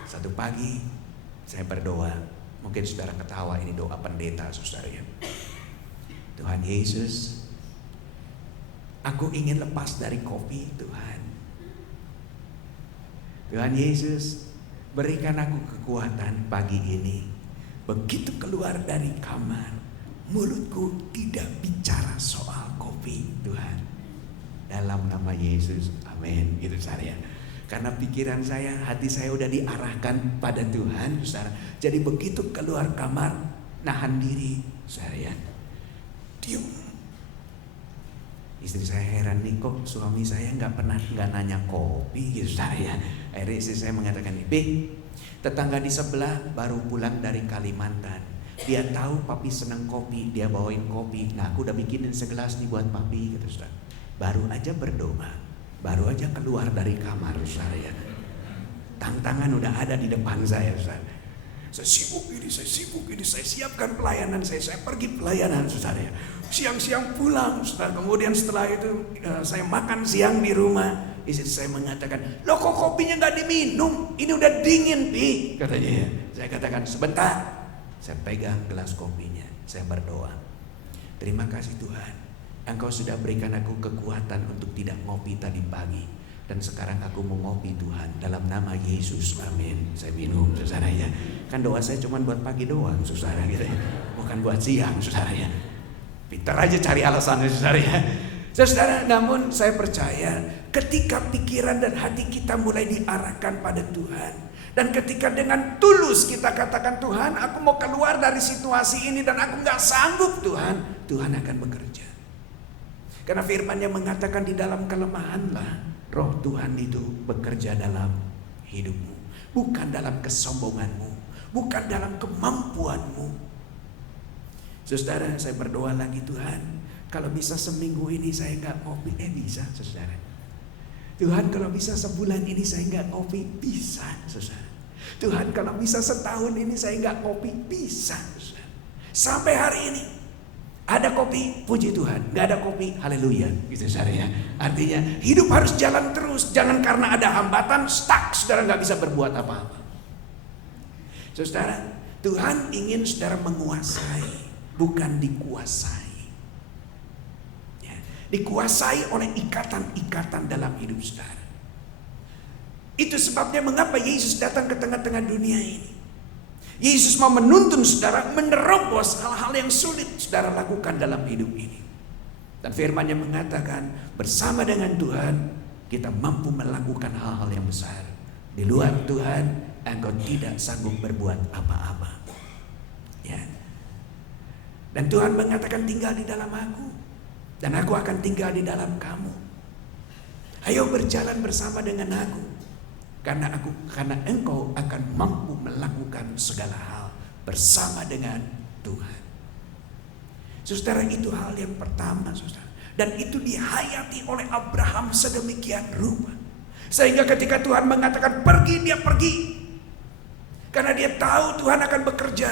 Satu pagi saya berdoa. Mungkin saudara ketawa, ini doa pendeta saudara ya. Tuhan Yesus, aku ingin lepas dari kopi Tuhan. Tuhan Yesus, berikan aku kekuatan pagi ini. Begitu keluar dari kamar, mulutku tidak bicara soal kopi Tuhan. Dalam nama Yesus, amin. Gitu saudara. Karena pikiran saya, hati saya udah diarahkan pada Tuhan saudara. Jadi begitu keluar kamar, nahan diri saudara. Diam. Istri saya heran nih, kok suami saya nggak nanya kopi gitu saudara. Akhirnya istri saya mengatakan, Be, tetangga di sebelah baru pulang dari Kalimantan. Dia tahu papi senang kopi, dia bawain kopi. Nah, aku udah bikinin segelas nih buat papi gitu saudara. Baru aja berdoa, baru aja keluar dari kamar saudara. Tantangan udah ada di depan saya saudara. Saya sibuk ini, saya siapkan pelayanan saya pergi pelayanan saudara. Siang-siang pulang saudara. Kemudian setelah itu saya makan siang di rumah. Istri saya mengatakan, loh kok kopinya gak diminum? Ini udah dingin Pi, katanya. Saya katakan, sebentar. Saya pegang gelas kopinya, saya berdoa. Terima kasih Tuhan, Engkau sudah berikan aku kekuatan untuk tidak ngopi tadi pagi. Dan sekarang aku mau ngopi Tuhan, dalam nama Yesus, amin. Saya minum saudara ya. Kan doa saya cuma buat pagi doang saudara gitu ya. Bukan buat siang saudara ya. Pintar aja cari alasannya saudara ya. Saudara, namun saya percaya ketika pikiran dan hati kita mulai diarahkan pada Tuhan, dan ketika dengan tulus kita katakan, Tuhan aku mau keluar dari situasi ini dan aku gak sanggup Tuhan, Tuhan akan bekerja. Karena firman-Nya mengatakan di dalam kelemahanlah Roh Tuhan itu bekerja dalam hidupmu. Bukan dalam kesombonganmu, bukan dalam kemampuanmu. Saudara, saya berdoa lagi, Tuhan kalau bisa seminggu ini saya gak ngopi, bisa saudara. Tuhan kalau bisa sebulan ini saya gak ngopi, bisa saudara. Tuhan kalau bisa setahun ini saya gak ngopi, bisa saudara. Sampai hari ini Ada kopi, puji Tuhan. Gak ada kopi, haleluya. Gitu saudara ya. Artinya hidup harus jalan terus. Jangan karena ada hambatan, stuck. Saudara gak bisa berbuat apa-apa. Saudara, Tuhan ingin saudara menguasai, bukan dikuasai. Ya, dikuasai oleh ikatan-ikatan dalam hidup saudara. Itu sebabnya mengapa Yesus datang ke tengah-tengah dunia ini. Yesus mau menuntun saudara menerobos hal-hal yang sulit saudara lakukan dalam hidup ini. Dan firman-Nya mengatakan bersama dengan Tuhan kita mampu melakukan hal-hal yang besar. Di luar Tuhan engkau tidak sanggup berbuat apa-apa. Ya. Dan Tuhan mengatakan tinggal di dalam aku dan aku akan tinggal di dalam kamu. Ayo berjalan bersama dengan aku. Karena engkau akan mampu melakukan segala hal bersama dengan Tuhan. Saudara, itu hal yang pertama, saudara. Dan itu dihayati oleh Abraham sedemikian rupa. Sehingga ketika Tuhan mengatakan pergi, dia pergi. Karena dia tahu Tuhan akan bekerja.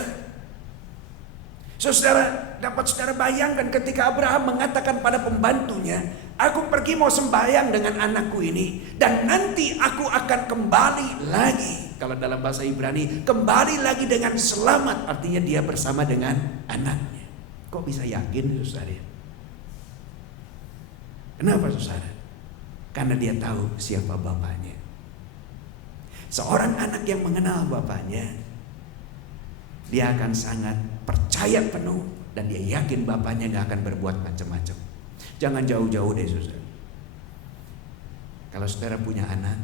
Saudara, dapat saudara bayangkan ketika Abraham mengatakan pada pembantunya, aku pergi mau sembahyang dengan anakku ini, dan nanti aku akan kembali lagi. Kalau dalam bahasa Ibrani, kembali lagi dengan selamat, artinya dia bersama dengan anaknya. Kok bisa yakin, saudara? Kenapa, saudara? Karena dia tahu siapa bapaknya. Seorang anak yang mengenal bapaknya, dia akan sangat percaya penuh dan dia yakin bapaknya gak akan berbuat macam-macam. Jangan jauh-jauh deh, saudara. Kalau saudara punya anak,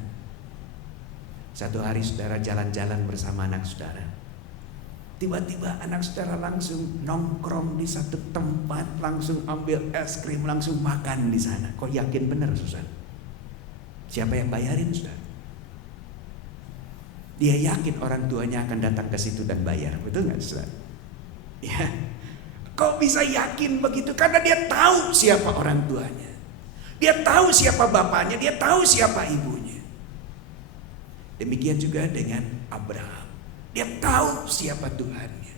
satu hari saudara jalan-jalan bersama anak saudara, tiba-tiba anak saudara langsung nongkrong di satu tempat, langsung ambil es krim, langsung makan di sana. Kok yakin benar, saudara? Siapa yang bayarin, saudara? Dia yakin orang tuanya akan datang ke situ dan bayar, betul nggak, saudara? Ya, kok bisa yakin begitu? Karena dia tahu siapa orang tuanya, dia tahu siapa bapaknya, dia tahu siapa ibunya. Demikian juga dengan Abraham, dia tahu siapa Tuhannya.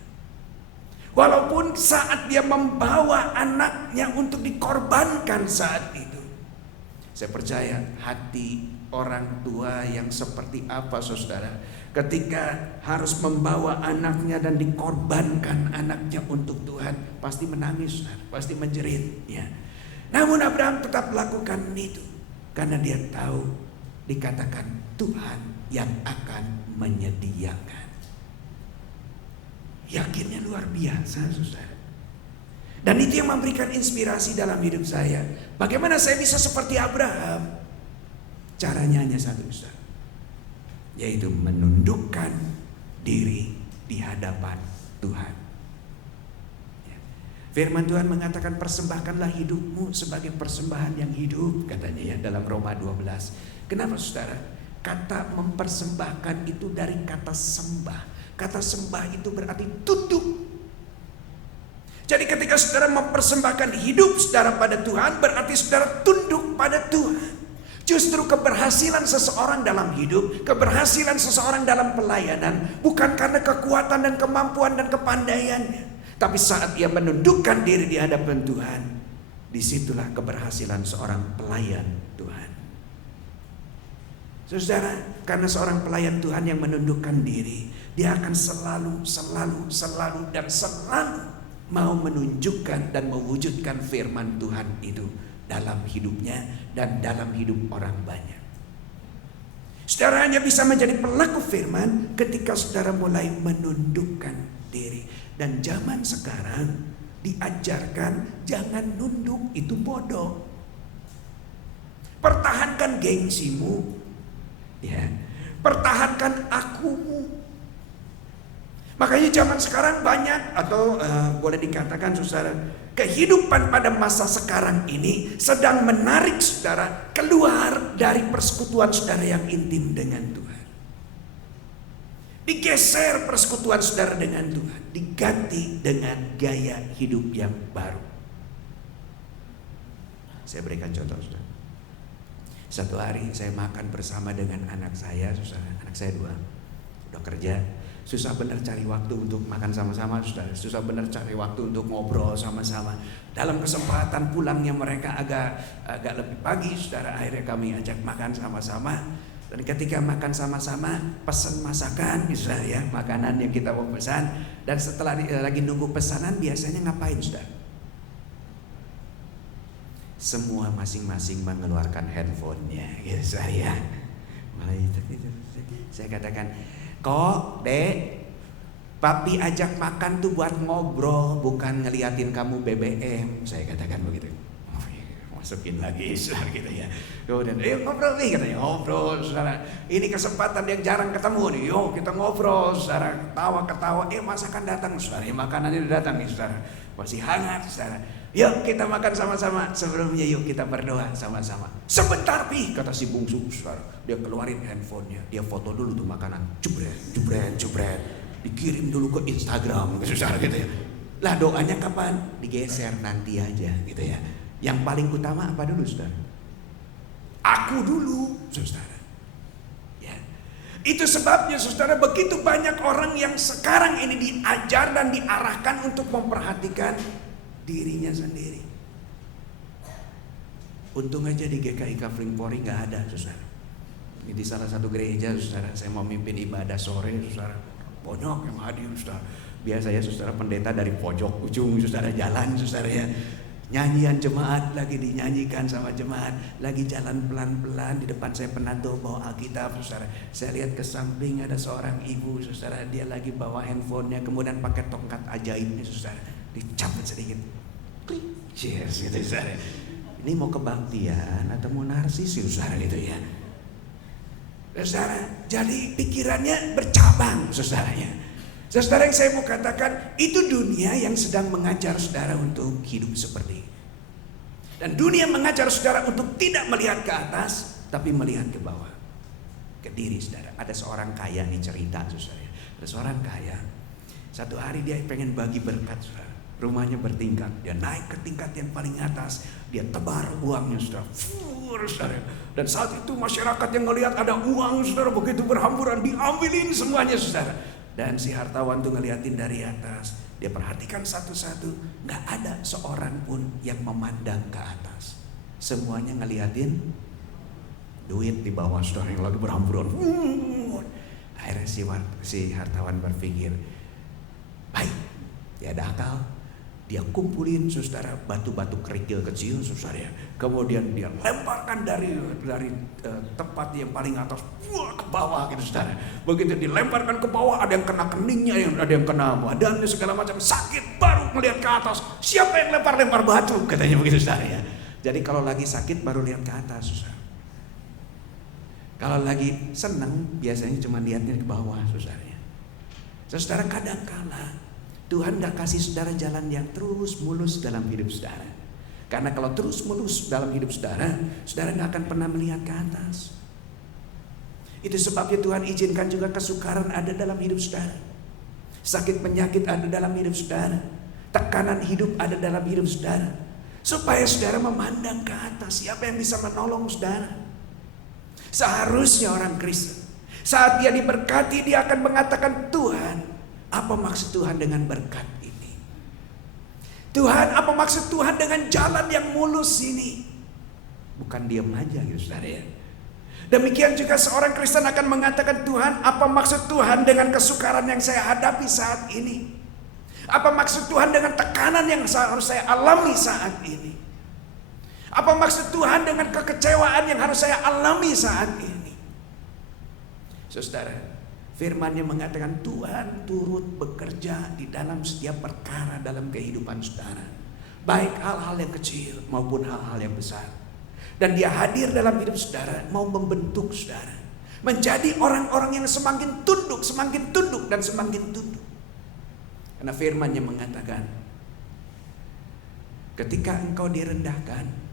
Walaupun saat dia membawa anaknya untuk dikorbankan saat itu, saya percaya hati orang tua yang seperti apa, saudara, ketika harus membawa anaknya dan dikorbankan anaknya untuk Tuhan, pasti menangis, saudara, pasti menjerit, ya. Namun Abraham tetap lakukan itu karena dia tahu dikatakan Tuhan yang akan menyediakan. Yakinnya luar biasa, saudara. Dan itu yang memberikan inspirasi dalam hidup saya. Bagaimana saya bisa seperti Abraham? Caranya hanya satu, saudara, yaitu menundukkan diri di hadapan Tuhan. Ya. Firman Tuhan mengatakan persembahkanlah hidupmu sebagai persembahan yang hidup, katanya ya dalam Roma 12. Kenapa, saudara? Kata mempersembahkan itu dari kata sembah. Kata sembah itu berarti tunduk. Jadi ketika saudara mempersembahkan hidup saudara pada Tuhan, berarti saudara tunduk pada Tuhan. Justru keberhasilan seseorang dalam hidup, keberhasilan seseorang dalam pelayanan bukan karena kekuatan dan kemampuan dan kepandaiannya, tapi saat ia menundukkan diri di hadapan Tuhan, disitulah keberhasilan seorang pelayan Tuhan. Saudara, karena seorang pelayan Tuhan yang menundukkan diri, dia akan selalu dan selalu mau menunjukkan dan mewujudkan firman Tuhan itu dalam hidupnya dan dalam hidup orang banyak. Saudara hanya bisa menjadi pelaku firman ketika saudara mulai menundukkan diri. Dan zaman sekarang diajarkan jangan nunduk, itu bodoh. Pertahankan gengsimu, ya. Pertahankan akumu. Makanya zaman sekarang banyak atau boleh dikatakan, saudara, kehidupan pada masa sekarang ini sedang menarik saudara keluar dari persekutuan saudara yang intim dengan Tuhan. Digeser persekutuan saudara dengan Tuhan, diganti dengan gaya hidup yang baru. Saya berikan contoh, saudara. Satu hari saya makan bersama dengan anak saya, saudara. Anak saya 2, udah kerja. Susah benar cari waktu untuk makan sama-sama, saudara. Susah benar cari waktu untuk ngobrol sama-sama. Dalam kesempatan pulangnya mereka agak lebih pagi, saudara, akhirnya kami ajak makan sama-sama. Dan ketika makan sama-sama, pesan masakan, misalnya ya, makanan yang kita mau pesan. Dan setelah lagi nunggu pesanan, biasanya ngapain, saudara? Semua masing-masing mengeluarkan handphonenya, gitu saya. Mulai saya katakan, kok dek, papi ajak makan tuh buat ngobrol, bukan ngeliatin kamu BBM. Saya katakan begitu. Masukin lagi, saudara, gitu ya. Kemudian, ngobrol nih, katanya, ngobrol, saudara. Ini kesempatan yang jarang ketemu nih. Yuk kita ngobrol, saudara. Ketawa-ketawa, masakan datang, saudara. Makanannya udah datang nih, saudara. Masih hangat, saudara. Yuk kita makan sama-sama. Sebelumnya yuk kita berdoa sama-sama. Sebentar pi, kata si bungsu, saudara. Dia keluarin handphonenya, dia foto dulu tuh makanan. Jebret. Dikirim dulu ke Instagram, saudara, gitu ya. Lah doanya kapan? Digeser nanti aja, gitu ya. Yang paling utama apa dulu, saudara? Aku dulu, saudara. Ya. Itu sebabnya, saudara, begitu banyak orang yang sekarang ini diajar dan diarahkan untuk memperhatikan dirinya sendiri. Untung aja di GKI Kafling Polri nggak ada, saudara. Ini di salah satu gereja, saudara, saya mau mimpin ibadah sore, saudara. Banyak yang hadir, saudara. Biasanya, saudara, pendeta dari pojok ujung, saudara, jalan, saudara, ya. Nyanyian jemaat lagi dinyanyikan sama jemaat, lagi jalan pelan-pelan, di depan saya penado bawa Alkitab, saudara. Saya lihat ke samping ada seorang ibu, saudara, dia lagi bawa handphonenya, kemudian pakai tongkat ajaibnya, saudara, dicabut sedikit, klik, cheers, gitu, saudara. Ini mau kebaktian atau mau narsis, saudara, gitu ya. Saudara, jadi pikirannya bercabang, saudaranya. Saudara, yang saya mau katakan, itu dunia yang sedang mengajar saudara untuk hidup seperti ini. Dan dunia mengajar saudara untuk tidak melihat ke atas, tapi melihat ke bawah, ke diri saudara. Ada seorang kaya nih cerita, saudara. Ada seorang kaya, satu hari dia pengen bagi berkat, saudara. Rumahnya bertingkat, dia naik ke tingkat yang paling atas, dia tebar uangnya, saudara. Saudara. Dan saat itu masyarakat yang ngelihat ada uang, saudara, begitu berhamburan, diambilin semuanya, saudara. Dan si hartawan tuh ngeliatin dari atas, dia perhatikan satu-satu, nggak ada seorang pun yang memandang ke atas. Semuanya ngeliatin duit di bawah, saudara, yang lagi berhamburan. Akhirnya si hartawan berpikir, baik, dia ada akal. Dia kumpulin, saudara, batu-batu kerikil kecil, saudara. Kemudian dia lemparkan dari tempat yang paling atas ke bawah, gitu, saudara. Begitu dilemparkan ke bawah, ada yang kena keningnya, ada yang kena badannya, segala macam, sakit. Baru melihat ke atas, siapa yang lempar-lempar batu, katanya begitu, saudara, ya. Jadi kalau lagi sakit baru lihat ke atas, saudara. Kalau lagi senang biasanya cuma lihatnya ke bawah, saudara. Saudara, kadang-kala Tuhan gak kasih saudara jalan yang terus mulus dalam hidup saudara. Karena kalau terus mulus dalam hidup saudara, saudara gak akan pernah melihat ke atas. Itu sebabnya Tuhan izinkan juga kesukaran ada dalam hidup saudara. Sakit penyakit ada dalam hidup saudara. Tekanan hidup ada dalam hidup saudara. Supaya saudara memandang ke atas, siapa yang bisa menolong saudara. Seharusnya orang Kristen, saat dia diberkati, dia akan mengatakan, Tuhan, apa maksud Tuhan dengan berkat ini? Tuhan, apa maksud Tuhan dengan jalan yang mulus ini? Bukan diam aja, gitu, saudara, ya. Demikian juga seorang Kristen akan mengatakan, Tuhan, apa maksud Tuhan dengan kesukaran yang saya hadapi saat ini? Apa maksud Tuhan dengan tekanan yang harus saya alami saat ini? Apa maksud Tuhan dengan kekecewaan yang harus saya alami saat ini? Saudara, firman-Nya mengatakan Tuhan turut bekerja di dalam setiap perkara dalam kehidupan saudara. Baik hal-hal yang kecil maupun hal-hal yang besar. Dan Dia hadir dalam hidup saudara, mau membentuk saudara. Menjadi orang-orang yang semakin tunduk dan semakin tunduk. Karena firman-Nya mengatakan, ketika engkau direndahkan,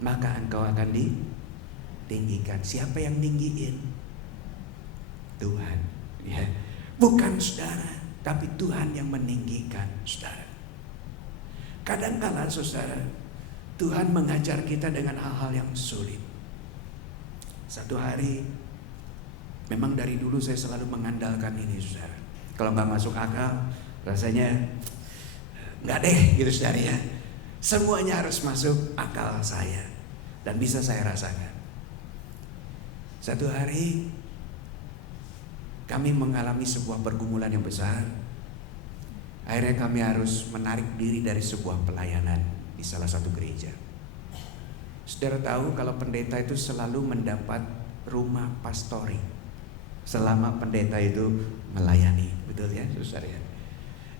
maka engkau akan ditinggikan. Siapa yang tinggiin? Tuhan, ya. Bukan saudara, tapi Tuhan yang meninggikan saudara. Kadang-kala, saudara, Tuhan mengajar kita dengan hal-hal yang sulit. Satu hari, memang dari dulu saya selalu mengandalkan ini, saudara. Kalau nggak masuk akal, rasanya nggak deh gitu saudara ya. Semuanya harus masuk akal saya dan bisa saya rasakan. Satu hari kami mengalami sebuah pergumulan yang besar. Akhirnya kami harus menarik diri dari sebuah pelayanan di salah satu gereja. Saudara tahu kalau pendeta itu selalu mendapat rumah pastori selama pendeta itu melayani, betul ya saudara ya.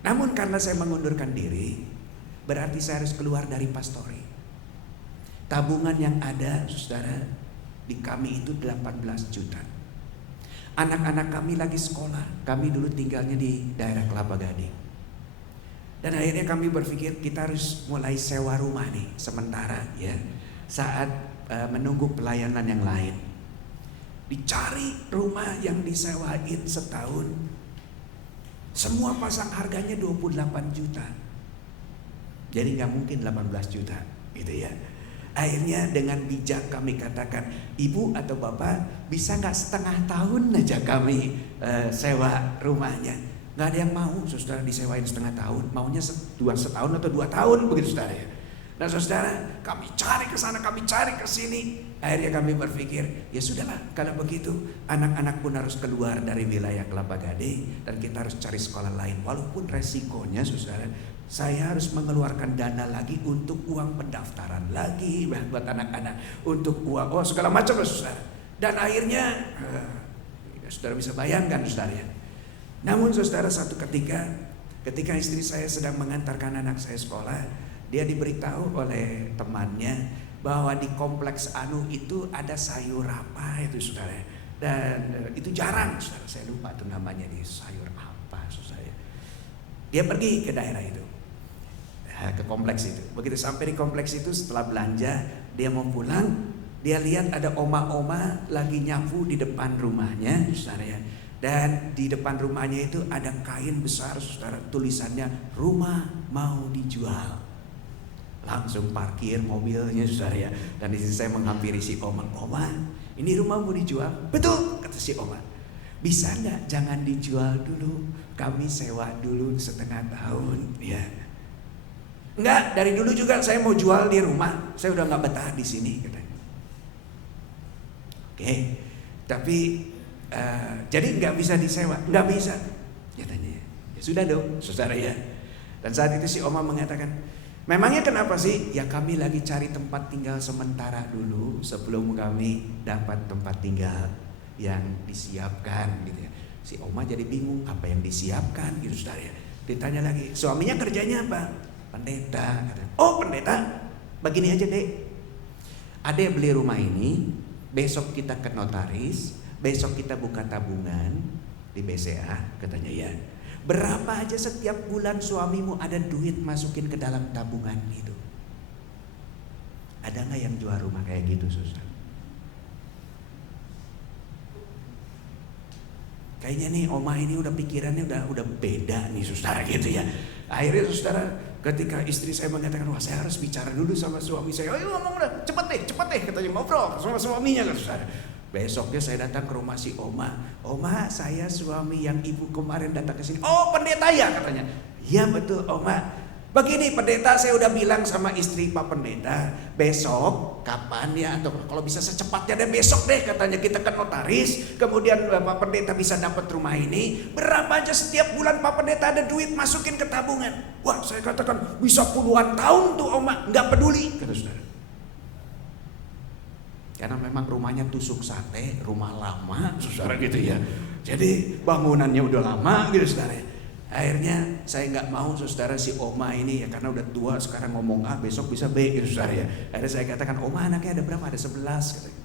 Namun karena saya mengundurkan diri, berarti saya harus keluar dari pastori. Tabungan yang ada saudara di kami itu 18 juta. Anak-anak kami lagi sekolah. Kami dulu tinggalnya di daerah Kelapa Gading. Dan akhirnya kami berpikir kita harus mulai sewa rumah nih sementara ya, saat menunggu pelayanan yang lain. Dicari rumah yang disewain setahun, semua pasang harganya 28 juta. Jadi nggak mungkin 18 juta gitu ya. Akhirnya dengan bijak kami katakan, ibu atau bapak bisa nggak setengah tahun aja kami sewa rumahnya. Nggak ada yang mau saudara disewain setengah tahun, maunya setahun atau 2 tahun begitu saudara ya. Nah saudara, kami cari ke sana, kami cari ke sini. Akhirnya kami berpikir, ya sudahlah kalau begitu anak-anak pun harus keluar dari wilayah Kelapa Gading dan kita harus cari sekolah lain. Walaupun resikonya saudara, saya harus mengeluarkan dana lagi untuk uang pendaftaran lagi buat anak-anak, untuk uang segala macam saudara. Dan akhirnya saudara bisa bayangkan saudara ya. Namun saudara, satu ketika istri saya sedang mengantarkan anak saya sekolah, dia diberitahu oleh temannya bahwa di kompleks Anu itu ada sayur apa itu saudara. Dan itu jarang saudara, saya lupa tuh namanya, di sayur apa saudara. Dia pergi ke daerah itu, ke kompleks itu. Begitu sampai di kompleks itu, setelah belanja dia mau pulang, dia lihat ada oma-oma lagi nyapu di depan rumahnya saudara ya. Dan di depan rumahnya itu ada kain besar saudara, tulisannya rumah mau dijual. Langsung parkir mobilnya saudara ya. Dan di sini saya menghampiri si oma, "Oma, ini rumah mau dijual?" "Betul," kata si oma. "Bisa nggak jangan dijual dulu, kami sewa dulu setengah tahun ya." "Enggak, dari dulu juga saya mau jual di rumah, saya udah nggak betah di sini," katanya. "Oke, tapi jadi nggak bisa disewa?" "Nggak bisa," katanya. "Ya sudah dong saudara ya." Dan saat itu si oma mengatakan, "Memangnya kenapa sih?" "Ya kami lagi cari tempat tinggal sementara dulu sebelum kami dapat tempat tinggal yang disiapkan," gitu ya. Si oma jadi bingung, apa yang disiapkan gitu saudara ya. Ditanya lagi, "Suaminya kerjanya apa?" "Pendeta," katanya. "Oh pendeta, begini aja dek, Ade beli rumah ini, besok kita ke notaris, besok kita buka tabungan di BCA," katanya ya. "Berapa aja setiap bulan suamimu ada duit masukin ke dalam tabungan itu." Ada nggak yang jual rumah kayak gitu susah? Kayaknya nih oma ini udah pikirannya udah beda nih saudara gitu ya. Akhirnya saudara, ketika istri saya mengatakan, "Wah saya harus bicara dulu sama suami saya." "Ayo ngomong udah, cepet deh," katanya, ngobrol sama suaminya kan saudara. Besoknya saya datang ke rumah si oma. "Oma, saya suami yang ibu kemarin datang ke sini." "Oh pendeta ya," katanya. "Iya betul oma. Begini pendeta, saya udah bilang sama istri Pak Pendeta, besok kapan ya, atau kalau bisa secepatnya deh besok deh, katanya kita ke notaris, kemudian Pak Pendeta bisa dapat rumah ini. Berapa aja setiap bulan Pak Pendeta ada duit masukin ke tabungan." Wah saya katakan, bisa puluhan tahun tuh oma, nggak peduli kata saudara. Karena memang rumahnya tusuk sate, rumah lama saudara gitu ya. Jadi bangunannya udah lama gitu saudara. Akhirnya saya nggak mau saudara si oma ini ya, karena udah tua sekarang ngomong A besok bisa B gitu saudara ya. Akhirnya saya katakan, "Oma anaknya ada berapa?" "Ada 11 katanya.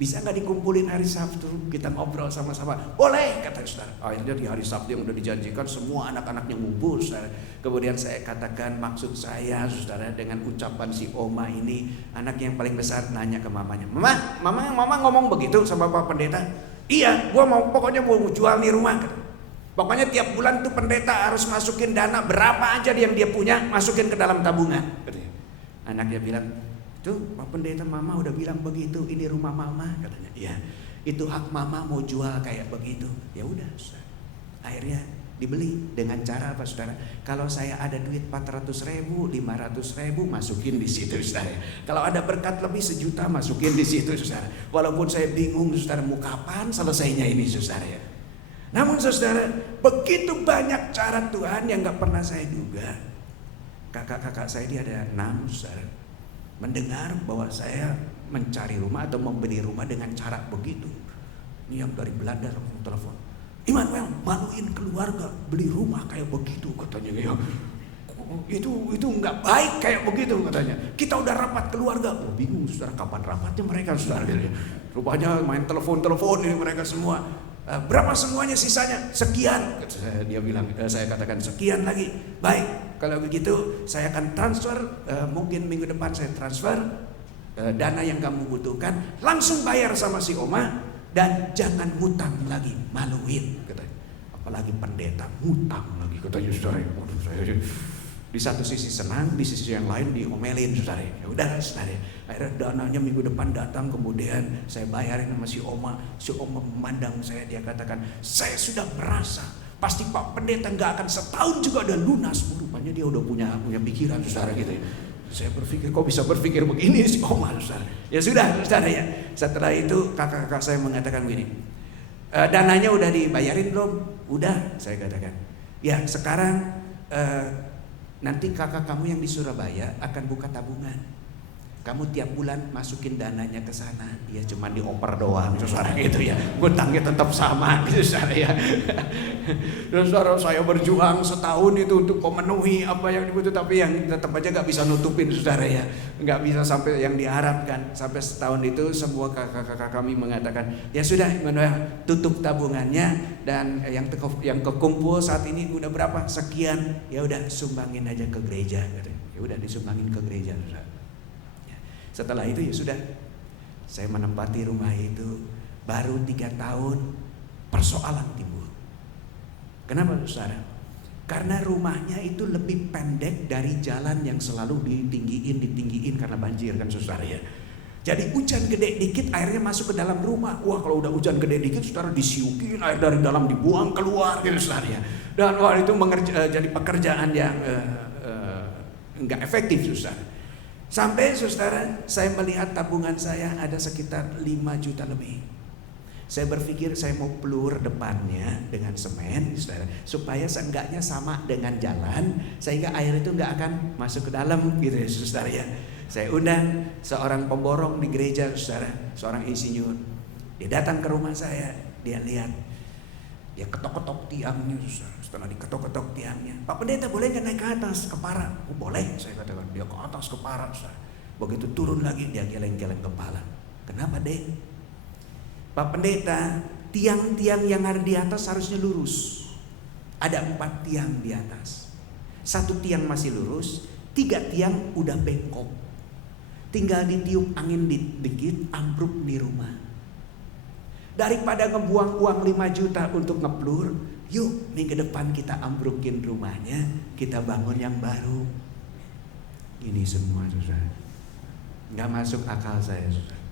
"Bisa nggak dikumpulin hari Sabtu kita ngobrol sama-sama?" "Boleh," kata saudara. Akhirnya di hari Sabtu yang udah dijanjikan semua anak-anaknya ngumpul saudara. Kemudian saya katakan, maksud saya saudara dengan ucapan si oma ini, anak yang paling besar nanya ke mamanya, Mama ngomong begitu sama Pak Pendeta?" "Iya, pokoknya mau jual nih rumah," kata. "Pokoknya tiap bulan tuh pendeta harus masukin dana berapa aja yang dia punya, masukin ke dalam tabungan." Anaknya bilang, "Tuh Pak Pendeta, Mama udah bilang begitu, ini rumah Mama," katanya. "Ya, itu hak Mama mau jual kayak begitu." Ya udah. Akhirnya Dibeli dengan cara apa saudara? Kalau saya ada duit 400.000, 500.000 masukin di situ saudara. Kalau ada berkat lebih 1 juta masukin di situ saudara. Walaupun saya bingung saudara mau kapan selesainya ini saudara ya. Namun saudara, begitu banyak cara Tuhan yang gak pernah saya duga. Kakak-kakak saya ini ada 6 saudara. Mendengar bahwa saya mencari rumah atau membeli rumah dengan cara begitu. Ini yang dari Belanda langsung telepon. Immanuel, maluin keluarga beli rumah kayak begitu katanya ya. Itu nggak baik kayak begitu katanya. Kita udah rapat keluarga. Oh, bingung saudara kapan rapatnya mereka saudara. Rupanya main telepon ini mereka semua. Berapa semuanya sisanya? Sekian. Dia bilang, saya katakan sekian lagi. Baik, kalau begitu saya akan transfer. Mungkin minggu depan saya transfer dana yang kamu butuhkan. Langsung bayar sama si Oma. Dan jangan ngutang lagi, maluin katanya. Apalagi pendeta ngutang lagi katanya saudara. Waduh, saya di satu sisi senang, di sisi yang lain diomelin saudara. Ya udah saudara. Akhirnya dananya minggu depan datang, kemudian saya bayarin sama si Oma. Si Oma memandang saya, dia katakan, saya sudah merasa pasti Pak Pendeta nggak akan setahun juga ada lunas. Rupanya dia udah punya pikiran saudara gitu ya. Saya berpikir, kok bisa berpikir begini si Oma saudara. Ya sudah saudara ya. Setelah itu kakak-kakak saya mengatakan begini, dananya udah dibayarin belum? Udah, saya katakan. Ya sekarang nanti kakak kamu yang di Surabaya akan buka tabungan. Kamu tiap bulan masukin dananya ke sana. Ya cuma dioper doang saudara gitu ya. Ngutangnya tetap sama gitu saudara ya. Saudara, saya berjuang setahun itu untuk memenuhi apa yang dibutuhkan, tapi yang tetap aja gak bisa nutupin saudara ya. Gak bisa sampai yang diharapkan. Sampai setahun itu semua kakak-kakak kami mengatakan, ya sudah Immanuel, tutup tabungannya. Dan yang kekumpul saat ini udah berapa? Sekian. Ya udah sumbangin aja ke gereja. Ya udah disumbangin ke gereja saudara. Setelah itu ya sudah, saya menempati rumah itu. Baru 3 tahun persoalan timbul. Kenapa saudara? Karena rumahnya itu lebih pendek dari jalan yang selalu ditinggiin karena banjir kan saudara ya. Jadi hujan gede dikit airnya masuk ke dalam rumah. Wah, kalau udah hujan gede dikit saudara disiukin, air dari dalam dibuang keluar gitu saudara ya. Dan wah, itu jadi pekerjaan yang enggak efektif saudara. Sampai saudara, saya melihat tabungan saya ada sekitar 5 juta lebih. Saya berpikir saya mau pelur depannya dengan semen saudara, supaya seenggaknya sama dengan jalan, sehingga air itu nggak akan masuk ke dalam gitu ya saudara ya. Saya undang seorang pemborong di gereja saudara, seorang insinyur. Dia datang ke rumah saya, dia lihat, dia ketok-ketok tiangnya saudara. Setelah diketok-ketok tiangnya, Pak Pendeta boleh nggak naik ke atas ke para? Oh boleh, saya katakan. Dia ke atas ke para saudara. Begitu turun lagi dia geleng-geleng kepala. Kenapa deh? Pak Pendeta, tiang-tiang yang ada di atas harusnya lurus. Ada 4 tiang di atas. 1 tiang masih lurus, 3 tiang udah bengkok. Tinggal ditiup angin dikit, ambruk di rumah. Daripada ngebuang uang 5 juta untuk ngeplur, yuk minggu depan kita ambrukin rumahnya, kita bangun yang baru. Ini semua saudara, nggak masuk akal saya saudara.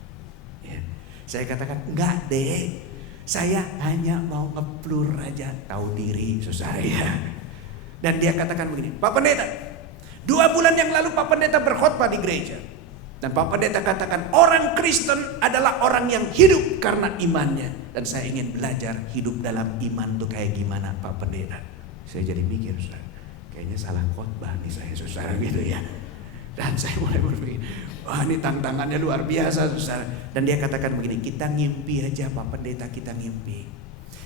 Ya. Saya katakan enggak deh, saya hanya mau ngeplur aja, tahu diri saudara ya. Dan dia katakan begini, Pak Pendeta, 2 bulan yang lalu Pak Pendeta berkhotbah di gereja. Dan Pak Pendeta katakan orang Kristen adalah orang yang hidup karena imannya. Dan saya ingin belajar hidup dalam iman itu kayak gimana Pak Pendeta. Saya jadi mikir saudara, kayaknya salah khotbah nih saya saudara gitu ya. Dan saya mulai berpikir, wah ini tantangannya luar biasa saudara. Dan dia katakan begini, kita ngimpi aja Pak Pendeta, kita ngimpi.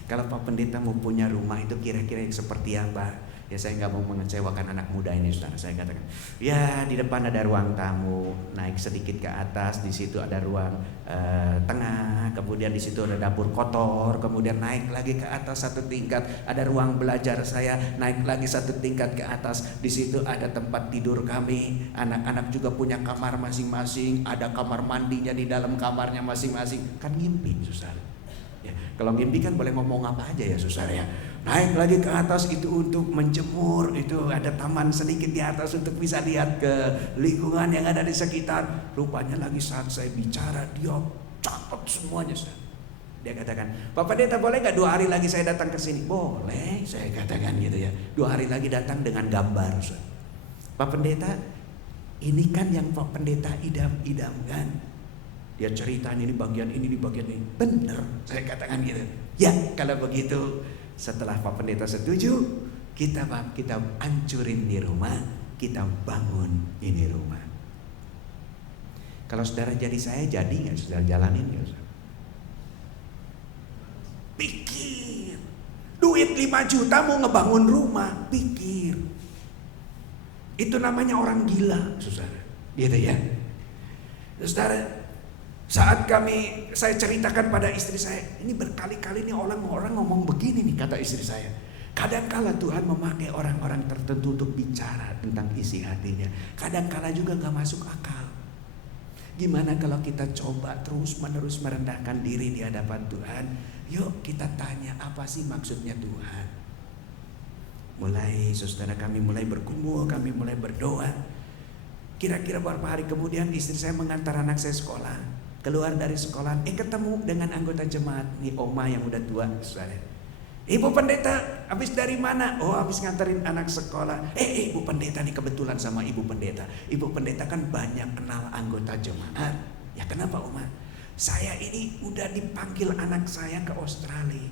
Kalau Pak Pendeta mau punya rumah itu kira-kira yang seperti apa? Ya saya nggak mau mengecewakan anak muda ini saudara. Saya katakan, ya di depan ada ruang tamu, naik sedikit ke atas, di situ ada ruang tengah, kemudian di situ ada dapur kotor, kemudian naik lagi ke atas 1 tingkat, ada ruang belajar saya, naik lagi 1 tingkat ke atas, di situ ada tempat tidur kami, anak-anak juga punya kamar masing-masing, ada kamar mandinya di dalam kamarnya masing-masing. Kan ngimpi saudara. Ya, kalau ngimpi kan boleh ngomong apa aja ya saudara ya. Naik lagi ke atas itu untuk menjemur, itu ada taman sedikit di atas untuk bisa lihat ke lingkungan yang ada di sekitar. Rupanya lagi saat saya bicara dia catat semuanya saudara. Dia katakan, Pak Pendeta boleh nggak 2 hari lagi saya datang ke sini? Boleh, saya katakan gitu ya. 2 hari lagi datang dengan gambar. Pak Pendeta, ini kan yang Pak Pendeta idam-idamkan. Dia cerita ini bagian ini, di bagian ini. Bener, saya katakan gitu. Ya, kalau begitu setelah Pak Pendeta setuju, kita hancurin di rumah, kita bangun ini rumah. Kalau saudara jadi saya, jadi nggak saudara jalanin nggak saudara? Pikir, duit 5 juta mau ngebangun rumah, pikir. Itu namanya orang gila, saudara. Gitu ya. Saudara, saat saya ceritakan pada istri saya, ini berkali-kali nih orang ngomong begini nih, kata istri saya. Kadangkala Tuhan memakai orang-orang tertentu untuk bicara tentang isi hatinya. Kadangkala juga gak masuk akal. Gimana kalau kita coba terus-menerus merendahkan diri di hadapan Tuhan? Yuk kita tanya, apa sih maksudnya Tuhan? Saudara kami mulai bergumul, kami mulai berdoa. Kira-kira beberapa hari kemudian istri saya mengantar anak saya sekolah. Keluar dari sekolah, ketemu dengan anggota jemaat. Nih oma yang udah tua, saudara. Ibu Pendeta, habis dari mana? Oh, habis nganterin anak sekolah. Ibu Pendeta nih kebetulan sama Ibu Pendeta. Ibu Pendeta kan banyak kenal anggota jemaat. Ya kenapa Oma? Saya ini udah dipanggil anak saya ke Australia.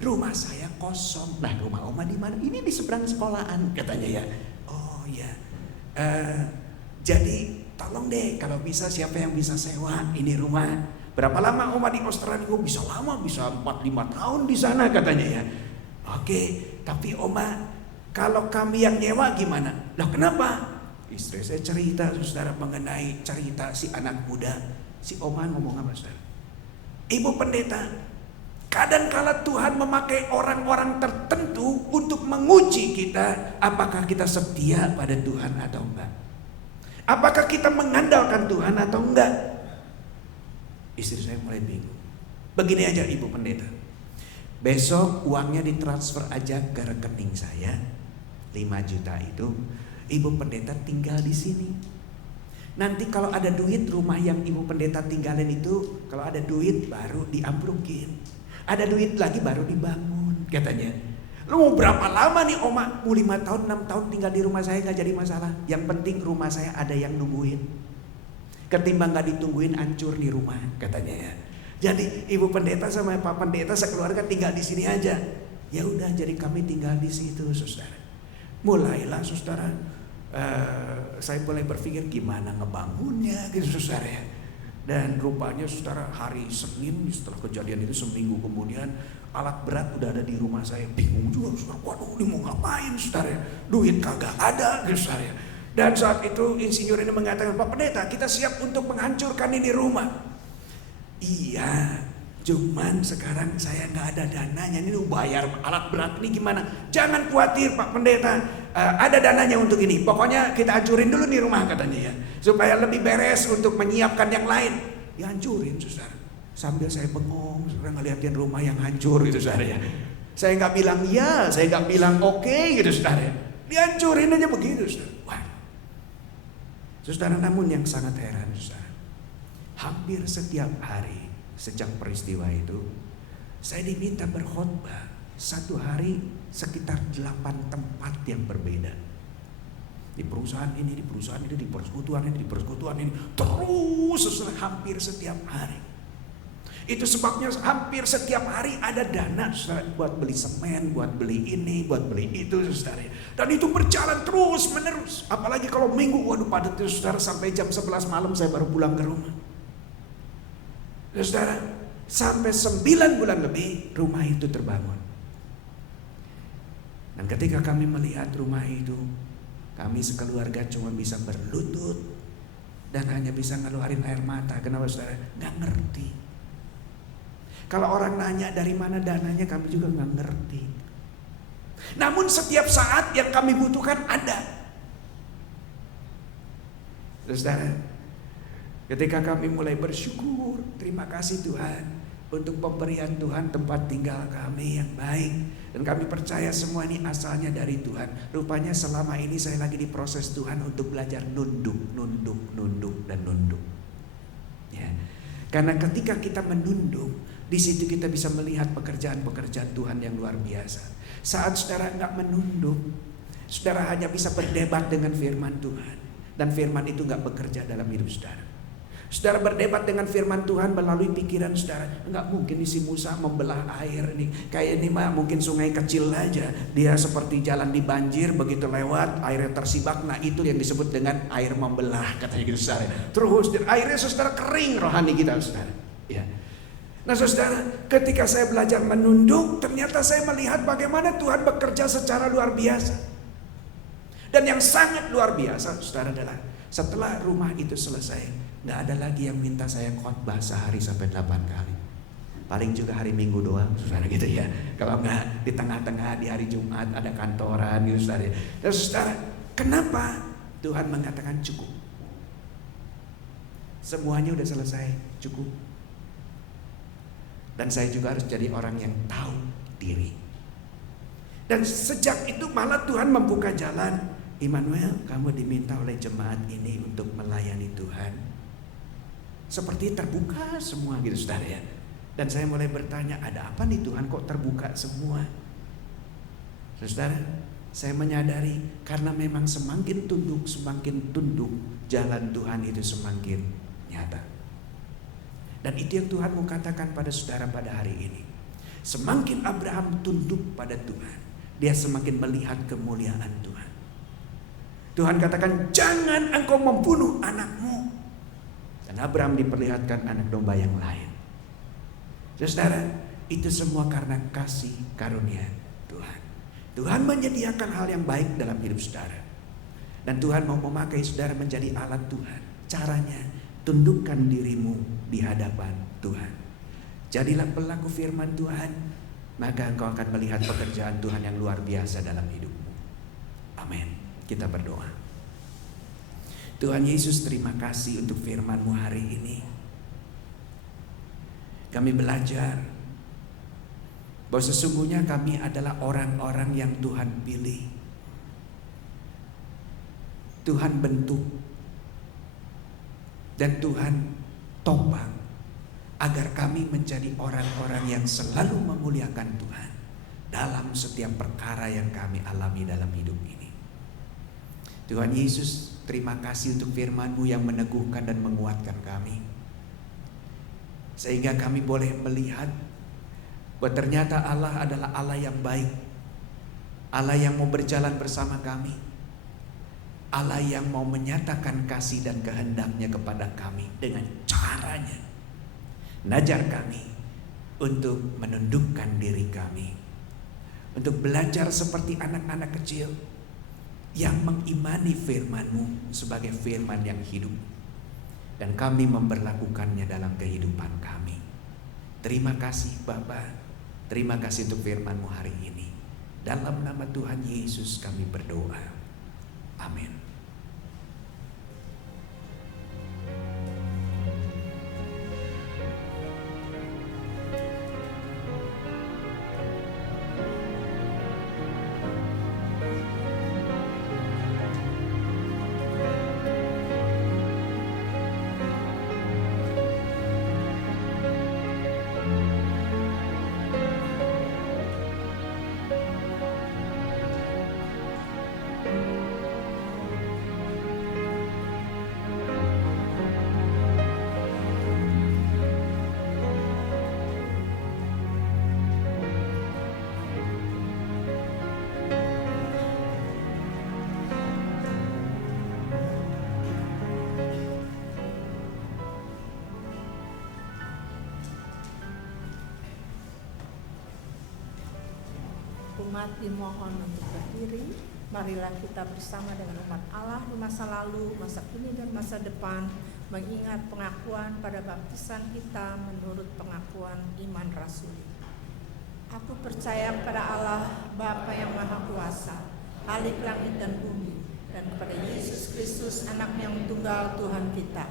Rumah saya kosong. Nah, rumah Oma di mana? Ini di seberang sekolahan katanya ya. Oh ya. Jadi tolong deh kalau bisa siapa yang bisa sewa ini rumah. Berapa lama Oma di Australia? Oh, bisa lama, bisa 4-5 tahun di sana katanya ya. Oke, tapi Oma kalau kami yang nyewa gimana? Lah kenapa? Istri saya cerita saudara mengenai cerita si anak muda. Si Oma ngomong apa saudara? Ibu Pendeta, kadangkala Tuhan memakai orang-orang tertentu untuk menguji kita apakah kita setia pada Tuhan atau enggak. Apakah kita mengandalkan Tuhan atau enggak? Istri saya mulai bingung. Begini aja Ibu Pendeta, besok uangnya ditransfer aja ke rekening saya 5 juta itu. Ibu Pendeta tinggal di sini. Nanti kalau ada duit rumah yang Ibu Pendeta tinggalin itu, kalau ada duit baru diambrukin. Ada duit lagi baru dibangun katanya. Lu mau berapa lama nih Oma? Mau 5 tahun, 6 tahun tinggal di rumah saya gak jadi masalah. Yang penting rumah saya ada yang nungguin. Ketimbang gak ditungguin hancur di rumah katanya ya. Jadi Ibu Pendeta sama Pak Pendeta sekeluarga tinggal di sini aja. Ya udah, jadi kami tinggal di situ saudara. Mulailah saudara. Saya mulai berpikir gimana ngebangunnya gitu saudara ya. Dan rupanya saudara hari Senin setelah kejadian itu seminggu kemudian alat berat udah ada di rumah saya. Bingung juga saudara, waduh ini mau ngapain saudara ya? Duit kagak ada gitu saudara ya. Dan saat itu insinyur ini mengatakan, Pak Pendeta kita siap untuk menghancurkan ini rumah. Iya, cuman sekarang saya gak ada dananya. Ini bayar alat berat ini gimana? Jangan khawatir Pak Pendeta, ada dananya untuk ini. Pokoknya kita hancurin dulu nih rumah katanya ya, supaya lebih beres untuk menyiapkan yang lain. Dihancurin saudara. Sambil saya bengong saudara ngeliatin rumah yang hancur gitu saudara ya. Saya gak bilang ya, saya gak bilang oke gitu saudara ya. Dihancurin aja begitu saudara. Wah. Saudara, namun yang sangat heran saudara, hampir setiap hari sejak peristiwa itu saya diminta berkhotbah 1 hari sekitar 8 tempat yang berbeda. Di perusahaan ini, di perusahaan ini, di persekutuan ini, di persekutuan ini, terus hampir setiap hari. Itu sebabnya hampir setiap hari ada dana saudara, buat beli semen, buat beli ini, buat beli itu saudara. Dan itu berjalan terus menerus. Apalagi kalau minggu, waduh padat itu saudara, sampai jam 11 malam saya baru pulang ke rumah. Saudara, sampai 9 bulan lebih rumah itu terbangun. Dan ketika kami melihat rumah itu, kami sekeluarga cuma bisa berlutut dan hanya bisa ngeluarin air mata. Kenapa saudara? Gak ngerti. Kalau orang nanya dari mana dananya, kami juga gak ngerti. Namun setiap saat yang kami butuhkan ada. Saudara, ketika kami mulai bersyukur, terima kasih Tuhan untuk pemberian Tuhan tempat tinggal kami yang baik. Dan kami percaya semua ini asalnya dari Tuhan. Rupanya selama ini saya lagi diproses Tuhan untuk belajar nunduk, dan nunduk. Ya. Karena ketika kita menunduk, Di situ kita bisa melihat pekerjaan-pekerjaan Tuhan yang luar biasa. Saat saudara nggak menunduk, saudara hanya bisa berdebat dengan firman Tuhan. Dan firman itu nggak bekerja dalam hidup saudara. Saudara berdebat dengan firman Tuhan melalui pikiran saudara. Nggak mungkin si Musa membelah air nih. Kayak ini mah mungkin sungai kecil aja. Dia seperti jalan di banjir, begitu lewat airnya tersibak. Nah itu yang disebut dengan air membelah, katanya gitu saudara. Terus airnya saudara kering rohani kita saudara. Ya. Nah saudara, ketika saya belajar menunduk, ternyata saya melihat bagaimana Tuhan bekerja secara luar biasa. Dan yang sangat luar biasa saudara adalah setelah rumah itu selesai, nggak ada lagi yang minta saya khotbah sehari sampai 8 kali. Paling juga hari Minggu doang saudara gitu ya. Kalau nggak di tengah-tengah di hari Jumat ada kantoran gitu saudara. Dan saudara, kenapa Tuhan mengatakan cukup? Semuanya udah selesai, cukup. Dan saya juga harus jadi orang yang tahu diri. Dan sejak itu malah Tuhan membuka jalan. Immanuel, kamu diminta oleh jemaat ini untuk melayani Tuhan. Seperti terbuka semua gitu saudara ya. Dan saya mulai bertanya, ada apa nih Tuhan kok terbuka semua? Saudara, saya menyadari karena memang semakin tunduk jalan Tuhan itu semakin nyata. Dan itu yang Tuhan mau katakan pada saudara pada hari ini. Semakin Abraham tunduk pada Tuhan, dia semakin melihat kemuliaan Tuhan. Tuhan katakan, jangan engkau membunuh anakmu. Dan Abraham diperlihatkan anak domba yang lain. Saudara, itu semua karena kasih karunia Tuhan. Tuhan menyediakan hal yang baik dalam hidup saudara. Dan Tuhan mau memakai saudara menjadi alat Tuhan. Caranya, tundukkan dirimu di hadapan Tuhan. Jadilah pelaku firman Tuhan, maka engkau akan melihat pekerjaan Tuhan yang luar biasa dalam hidupmu. Amin. Kita berdoa. Tuhan Yesus, terima kasih untuk firman-Mu hari ini. Kami belajar bahwa sesungguhnya kami adalah orang-orang yang Tuhan pilih. Tuhan bentuk dan Tuhan topang agar kami menjadi orang-orang yang selalu memuliakan Tuhan dalam setiap perkara yang kami alami dalam hidup ini. Tuhan Yesus, terima kasih untuk firman-Mu yang meneguhkan dan menguatkan kami. Sehingga kami boleh melihat bahwa ternyata Allah adalah Allah yang baik. Allah yang mau berjalan bersama kami. Allah yang mau menyatakan kasih dan kehendak-Nya kepada kami dengan caranya. Najar kami untuk menundukkan diri kami. Untuk belajar seperti anak-anak kecil yang mengimani firman-Mu sebagai firman yang hidup. Dan kami memperlakukannya dalam kehidupan kami. Terima kasih Bapa. Terima kasih untuk firman-Mu hari ini. Dalam nama Tuhan Yesus kami berdoa. Amin. Umat dimohon untuk berdiri. Marilah kita bersama dengan umat Allah di masa lalu, masa kini dan masa depan, mengingat pengakuan pada baptisan kita menurut pengakuan iman rasuli. Aku percaya kepada Allah Bapa yang Maha Kuasa, Khalik langit dan bumi, dan kepada Yesus Kristus, Anak yang tunggal Tuhan kita,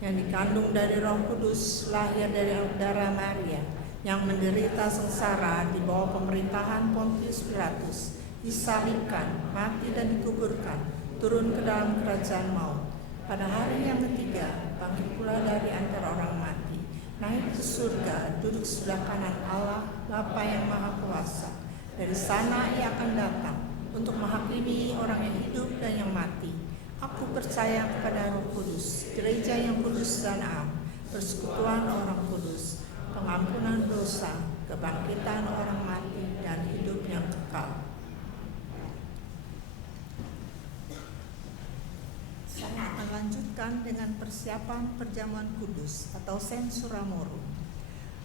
yang dikandung dari Roh Kudus, lahir dari darah Maria, yang menderita sengsara di bawah pemerintahan Pontius Pilatus, disalibkan, mati dan dikuburkan, turun ke dalam kerajaan maut. Pada hari yang ketiga, bangkit pula dari antara orang mati, naik ke surga, duduk sebelah kanan Allah, Bapa yang Maha Kuasa. Dari sana ia akan datang untuk menghakimi orang yang hidup dan yang mati. Aku percaya kepada Roh Kudus, gereja yang kudus dan am, persekutuan orang kudus, pengampunan dosa, kebangkitan orang mati, dan hidup yang kekal. Saya akan lanjutkan dengan persiapan perjamuan kudus atau Sensuramorum.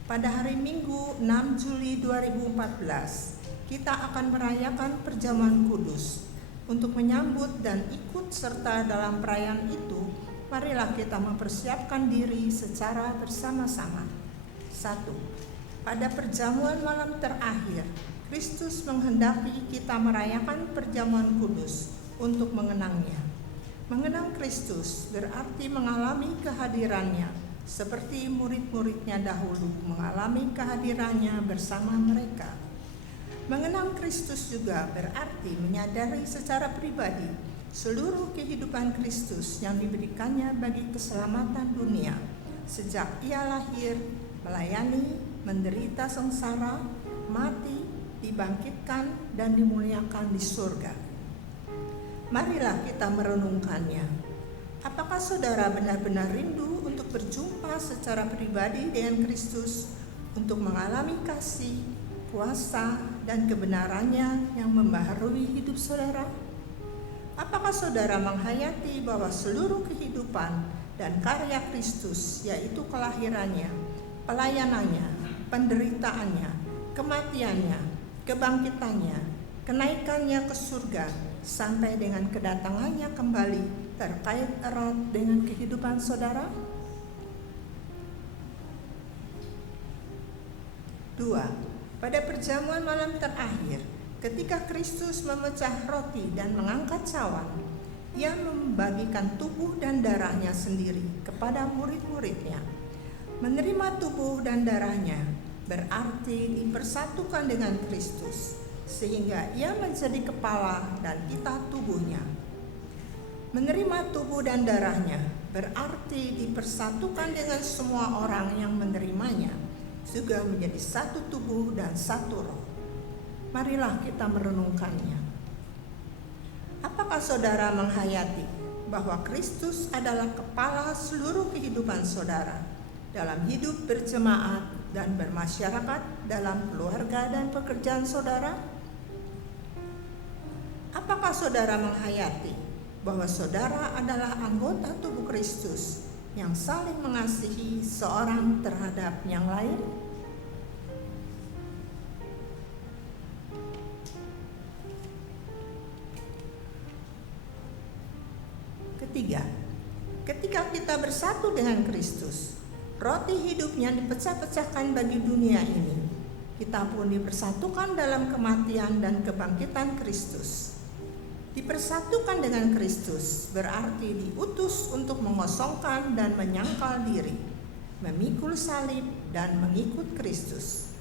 Pada hari Minggu 6 Juli 2014, kita akan merayakan perjamuan kudus. Untuk menyambut dan ikut serta dalam perayaan itu, marilah kita mempersiapkan diri secara bersama-sama. 1. Pada perjamuan malam terakhir, Kristus menghendaki kita merayakan perjamuan kudus untuk mengenangnya. Mengenang Kristus berarti mengalami kehadirannya, seperti murid-muridnya dahulu mengalami kehadirannya bersama mereka. Mengenang Kristus juga berarti menyadari secara pribadi seluruh kehidupan Kristus yang diberikannya bagi keselamatan dunia, sejak ia lahir, melayani, menderita sengsara, mati, dibangkitkan, dan dimuliakan di surga. Marilah kita merenungkannya. Apakah saudara benar-benar rindu untuk berjumpa secara pribadi dengan Kristus, untuk mengalami kasih, kuasa, dan kebenarannya yang membaharui hidup saudara? Apakah saudara menghayati bahwa seluruh kehidupan dan karya Kristus, yaitu kelahirannya, pelayanannya, penderitaannya, kematiannya, kebangkitannya, kenaikannya ke surga, sampai dengan kedatangannya kembali, terkait erat dengan kehidupan saudara? 2. Pada perjamuan malam terakhir, ketika Kristus memecah roti dan mengangkat cawan, ia membagikan tubuh dan darahnya sendiri kepada murid-muridnya. Menerima tubuh dan darahnya berarti dipersatukan dengan Kristus, sehingga ia menjadi kepala dan kita tubuhnya. Menerima tubuh dan darahnya berarti dipersatukan dengan semua orang yang menerimanya, juga menjadi satu tubuh dan satu roh. Marilah kita merenungkannya. Apakah saudara menghayati bahwa Kristus adalah kepala seluruh kehidupan saudara dalam hidup berjemaat dan bermasyarakat, dalam keluarga dan pekerjaan saudara? Apakah saudara menghayati bahwa saudara adalah anggota tubuh Kristus yang saling mengasihi seorang terhadap yang lain? Ketiga, ketika kita bersatu dengan Kristus, roti hidupnya dipecah-pecahkan bagi dunia ini. Kita pun dipersatukan dalam kematian dan kebangkitan Kristus. Dipersatukan dengan Kristus berarti diutus untuk mengosongkan dan menyangkal diri, memikul salib dan mengikut Kristus.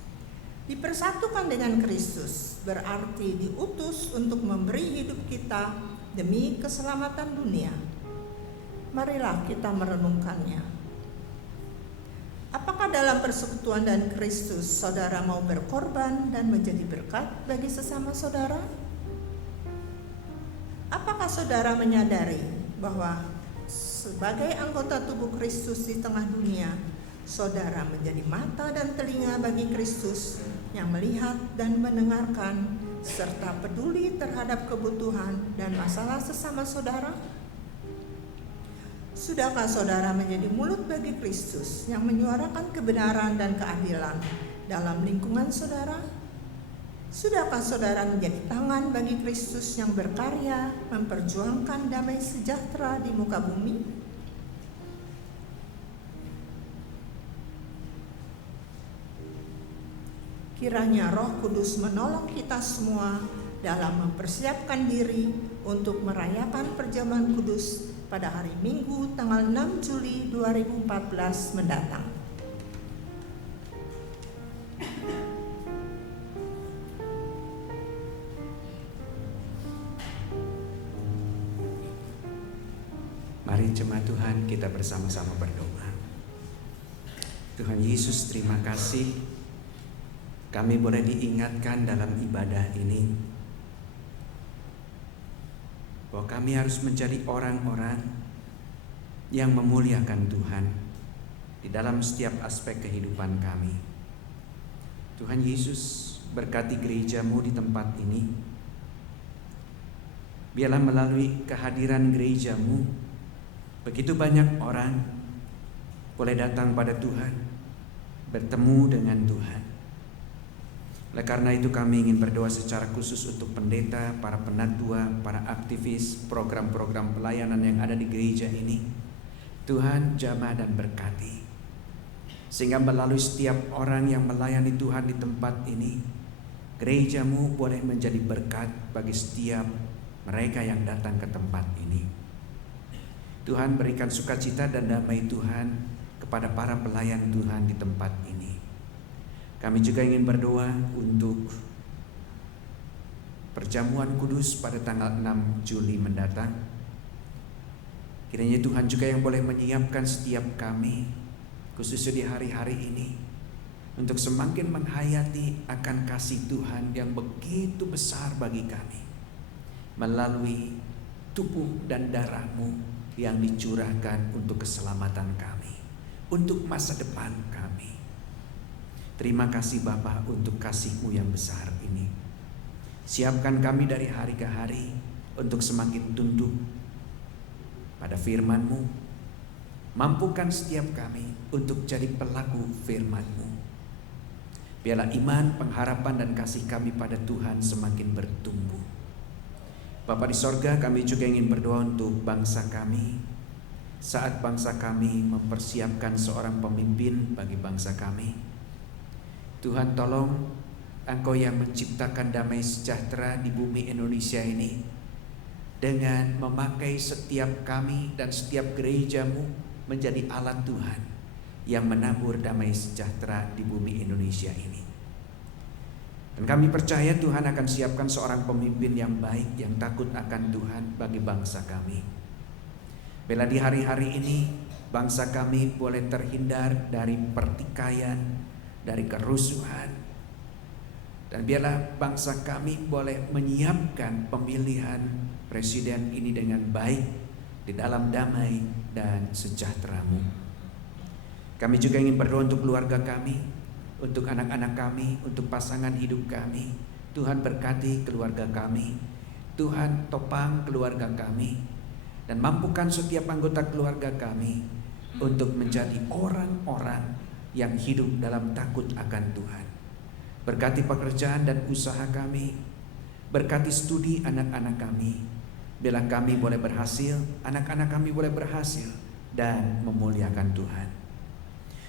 Dipersatukan dengan Kristus berarti diutus untuk memberi hidup kita demi keselamatan dunia. Marilah kita merenungkannya. Apakah dalam persekutuan dan Kristus saudara mau berkorban dan menjadi berkat bagi sesama saudara? Apakah saudara menyadari bahwa sebagai anggota tubuh Kristus di tengah dunia, saudara menjadi mata dan telinga bagi Kristus yang melihat dan mendengarkan serta peduli terhadap kebutuhan dan masalah sesama saudara? Sudahkah saudara menjadi mulut bagi Kristus yang menyuarakan kebenaran dan keadilan dalam lingkungan saudara? Sudahkah saudara menjadi tangan bagi Kristus yang berkarya memperjuangkan damai sejahtera di muka bumi? Kiranya Roh Kudus menolong kita semua dalam mempersiapkan diri untuk merayakan perjamuan kudus pada hari Minggu tanggal 6 Juli 2014 mendatang. Mari jemaat Tuhan kita bersama-sama berdoa. Tuhan Yesus, terima kasih kami boleh diingatkan dalam ibadah ini bahwa kami harus menjadi orang-orang yang memuliakan Tuhan di dalam setiap aspek kehidupan kami. Tuhan Yesus, berkati gereja-Mu di tempat ini. Biarlah melalui kehadiran gereja-Mu, begitu banyak orang boleh datang pada Tuhan, bertemu dengan Tuhan. Oleh karena itu kami ingin berdoa secara khusus untuk pendeta, para penatua, para aktivis, program-program pelayanan yang ada di gereja ini. Tuhan jamah dan berkati, sehingga melalui setiap orang yang melayani Tuhan di tempat ini, gereja-Mu boleh menjadi berkat bagi setiap mereka yang datang ke tempat ini. Tuhan, berikan sukacita dan damai Tuhan kepada para pelayan Tuhan di tempat ini. Kami juga ingin berdoa untuk perjamuan kudus pada tanggal 6 Juli mendatang. Kiranya Tuhan juga yang boleh menyiapkan setiap kami, khususnya di hari-hari ini, untuk semakin menghayati akan kasih Tuhan yang begitu besar bagi kami, melalui tubuh dan darah-Mu yang dicurahkan untuk keselamatan kami, untuk masa depan kami. Terima kasih Bapa untuk kasih-Mu yang besar ini. Siapkan kami dari hari ke hari untuk semakin tunduk pada firman-Mu. Mampukan setiap kami untuk jadi pelaku firman-Mu. Biarlah iman, pengharapan dan kasih kami pada Tuhan semakin bertumbuh. Bapa di sorga, kami juga ingin berdoa untuk bangsa kami. Saat bangsa kami mempersiapkan seorang pemimpin bagi bangsa kami, Tuhan tolong Engkau yang menciptakan damai sejahtera di bumi Indonesia ini, dengan memakai setiap kami dan setiap gereja-Mu menjadi alat Tuhan yang menabur damai sejahtera di bumi Indonesia ini. Dan kami percaya Tuhan akan siapkan seorang pemimpin yang baik, yang takut akan Tuhan bagi bangsa kami. Bila di hari-hari ini bangsa kami boleh terhindar dari pertikaian, dari kerusuhan, dan biarlah bangsa kami boleh menyiapkan pemilihan presiden ini dengan baik di dalam damai dan sejahtera-Mu. Kami juga ingin berdoa untuk keluarga kami, untuk anak-anak kami, untuk pasangan hidup kami. Tuhan berkati keluarga kami, Tuhan topang keluarga kami, dan mampukan setiap anggota keluarga kami untuk menjadi orang-orang yang hidup dalam takut akan Tuhan. Berkati pekerjaan dan usaha kami, berkati studi anak-anak kami. Bila kami boleh berhasil, anak-anak kami boleh berhasil dan memuliakan Tuhan.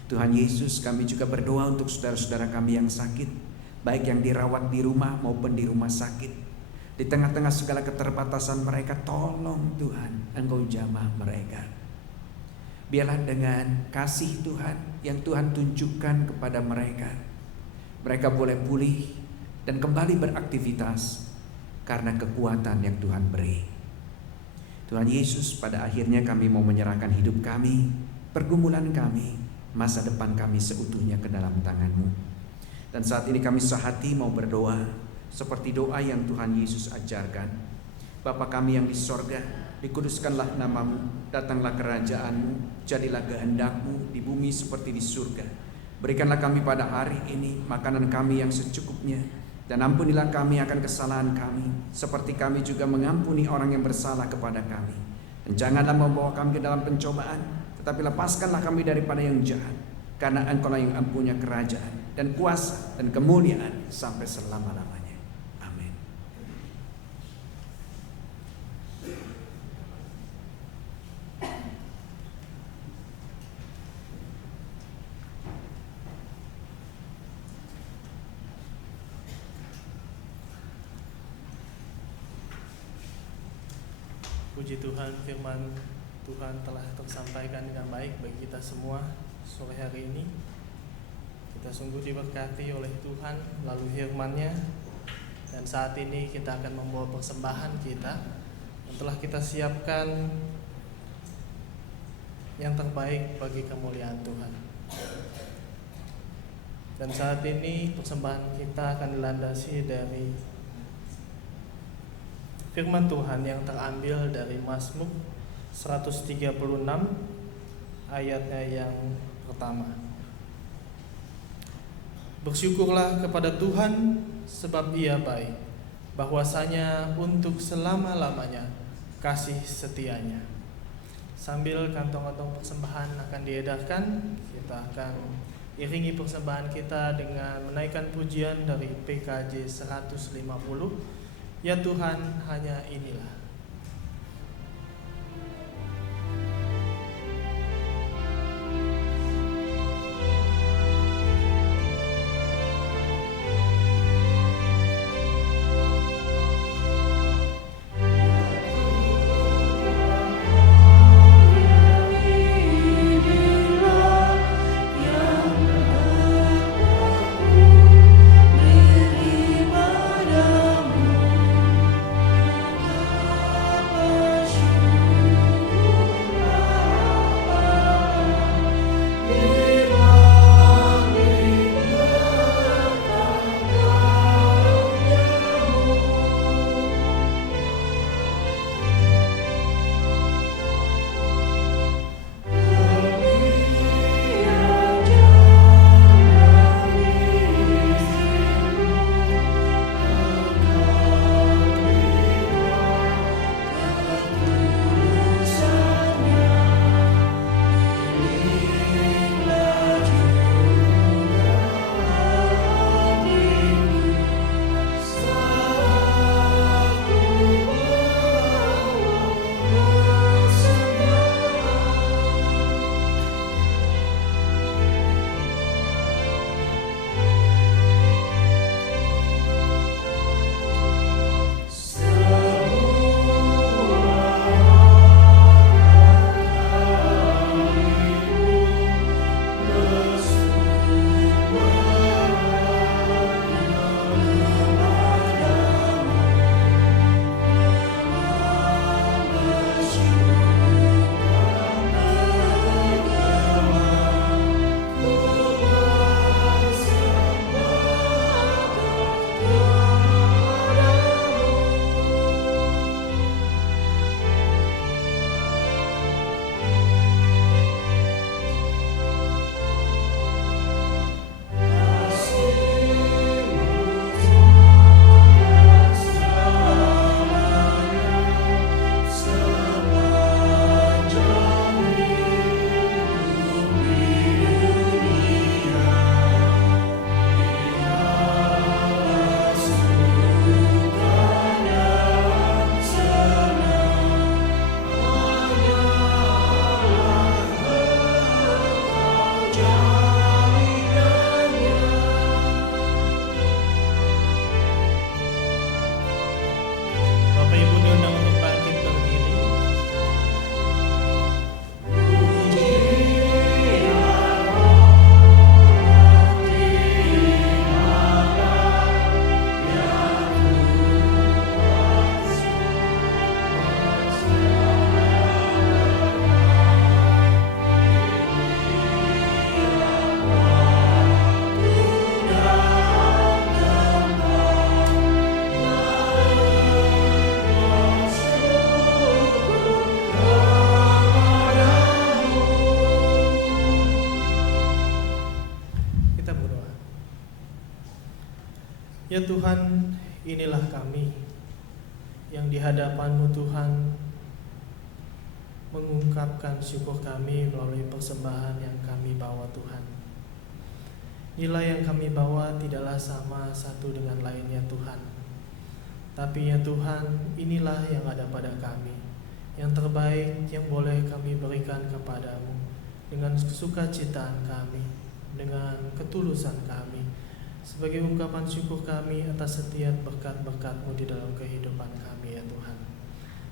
Tuhan Yesus, kami juga berdoa untuk saudara-saudara kami yang sakit, baik yang dirawat di rumah maupun di rumah sakit. Di tengah-tengah segala keterbatasan mereka, tolong Tuhan, Engkau jamah mereka. Biarlah dengan kasih Tuhan yang Tuhan tunjukkan kepada mereka, mereka boleh pulih dan kembali beraktivitas karena kekuatan yang Tuhan beri. Tuhan Yesus, pada akhirnya kami mau menyerahkan hidup kami, pergumulan kami, masa depan kami seutuhnya ke dalam tangan-Mu. Dan saat ini kami sehati mau berdoa seperti doa yang Tuhan Yesus ajarkan. Bapa kami yang di sorga, dikuduskanlah nama-Mu, datanglah kerajaan-Mu, jadilah kehendak-Mu di bumi seperti di surga. Berikanlah kami pada hari ini makanan kami yang secukupnya, dan ampunilah kami akan kesalahan kami, seperti kami juga mengampuni orang yang bersalah kepada kami. Dan janganlah membawa kami ke dalam pencobaan, tetapi lepaskanlah kami daripada yang jahat, karena Engkau-lah yang mempunyai kerajaan dan kuasa dan kemuliaan sampai selama-lamanya. Puji Tuhan, firman Tuhan telah tersampaikan dengan baik bagi kita semua sore hari ini. Kita sungguh diberkati oleh Tuhan melalui firman-Nya. Dan saat ini kita akan membawa persembahan kita yang telah kita siapkan yang terbaik bagi kemuliaan Tuhan. Dan saat ini persembahan kita akan dilandasi dari firman Tuhan yang terambil dari Mazmur 136 ayatnya yang pertama. Bersyukurlah kepada Tuhan sebab Ia baik, bahwasanya untuk selama-lamanya kasih setianya. Sambil kantong-kantong persembahan akan diedarkan, kita akan iringi persembahan kita dengan menaikkan pujian dari PKJ 150. Ya Tuhan, hanya inilah. Ya Tuhan, inilah kami yang di hadapan-Mu Tuhan mengungkapkan syukur kami melalui persembahan yang kami bawa Tuhan. Nilai yang kami bawa tidaklah sama satu dengan lainnya Tuhan. Tapi ya Tuhan, inilah yang ada pada kami, yang terbaik yang boleh kami berikan kepadamu dengan kesukacitaan kami, dengan ketulusan kami, sebagai ungkapan syukur kami atas setiap berkat-berkat-Mu di dalam kehidupan kami ya Tuhan.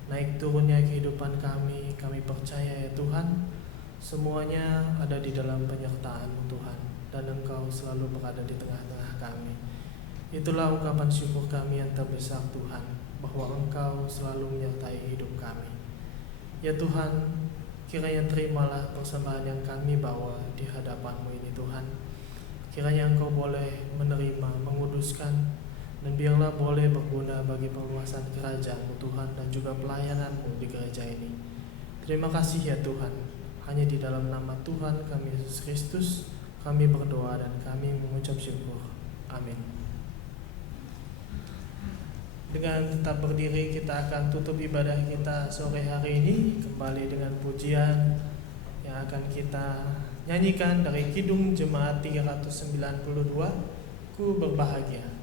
Naik turunnya kehidupan kami percaya ya Tuhan, semuanya ada di dalam penyertaan-Mu Tuhan, dan Engkau selalu berada di tengah-tengah kami. Itulah ungkapan syukur kami yang terbesar Tuhan, bahwa Engkau selalu menyertai hidup kami. Ya Tuhan, kiranya terimalah persembahan yang kami bawa di hadapan-Mu ini Tuhan, Kiranya Engkau boleh menerima, menguduskan, dan biarlah boleh berguna bagi perluasan kerajaan-Mu Tuhan dan juga pelayanan-Mu di gereja ini. Terima kasih ya Tuhan. Hanya di dalam nama Tuhan kami Yesus Kristus kami berdoa dan kami mengucap syukur. Amin. Dengan tetap berdiri kita akan tutup ibadah kita sore hari ini kembali dengan pujian yang akan kita nyanyikan dari Kidung Jemaat 392, Ku Berbahagia.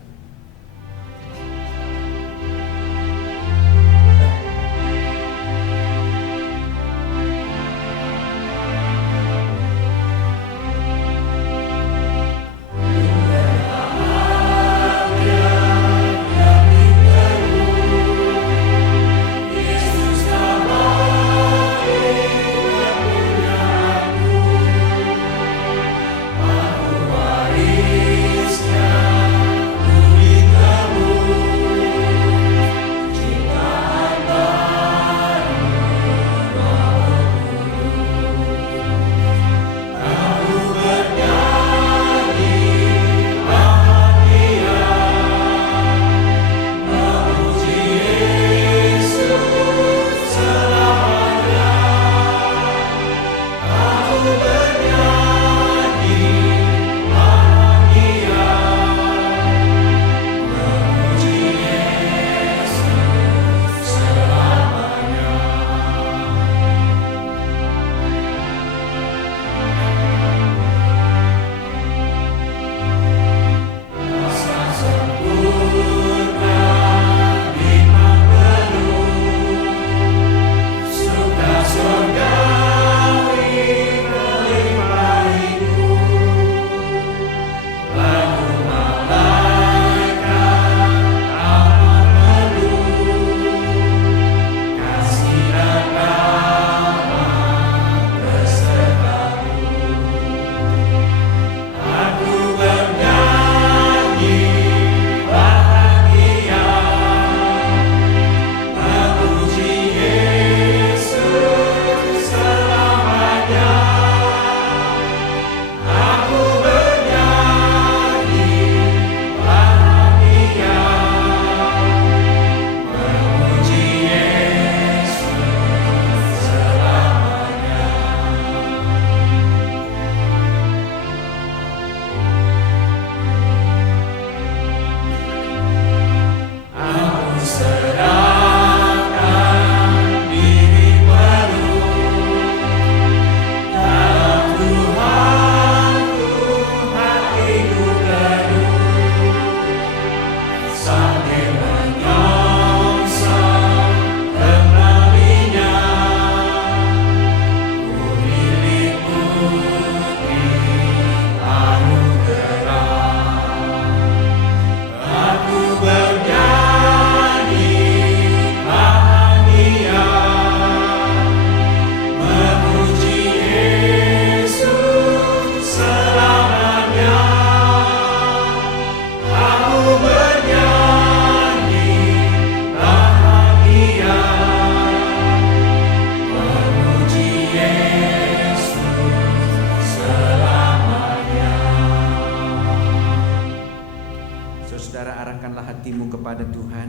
kepada Tuhan.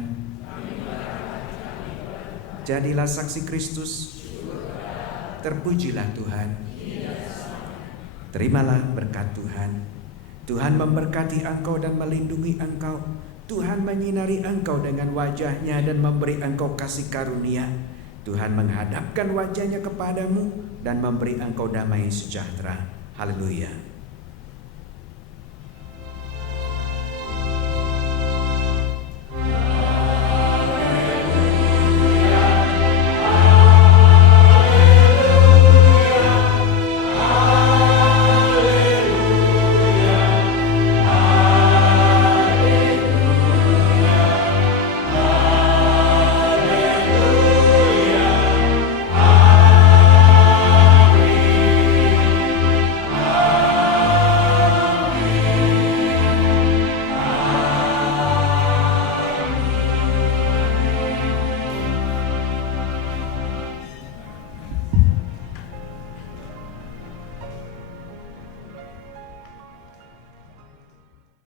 Jadilah saksi Kristus. Terpujilah Tuhan. Terimalah berkat Tuhan. Tuhan memberkati engkau dan melindungi engkau. Tuhan menyinari engkau dengan wajah-Nya dan memberi engkau kasih karunia. Tuhan menghadapkan wajah-Nya kepadamu dan memberi engkau damai sejahtera. Haleluya.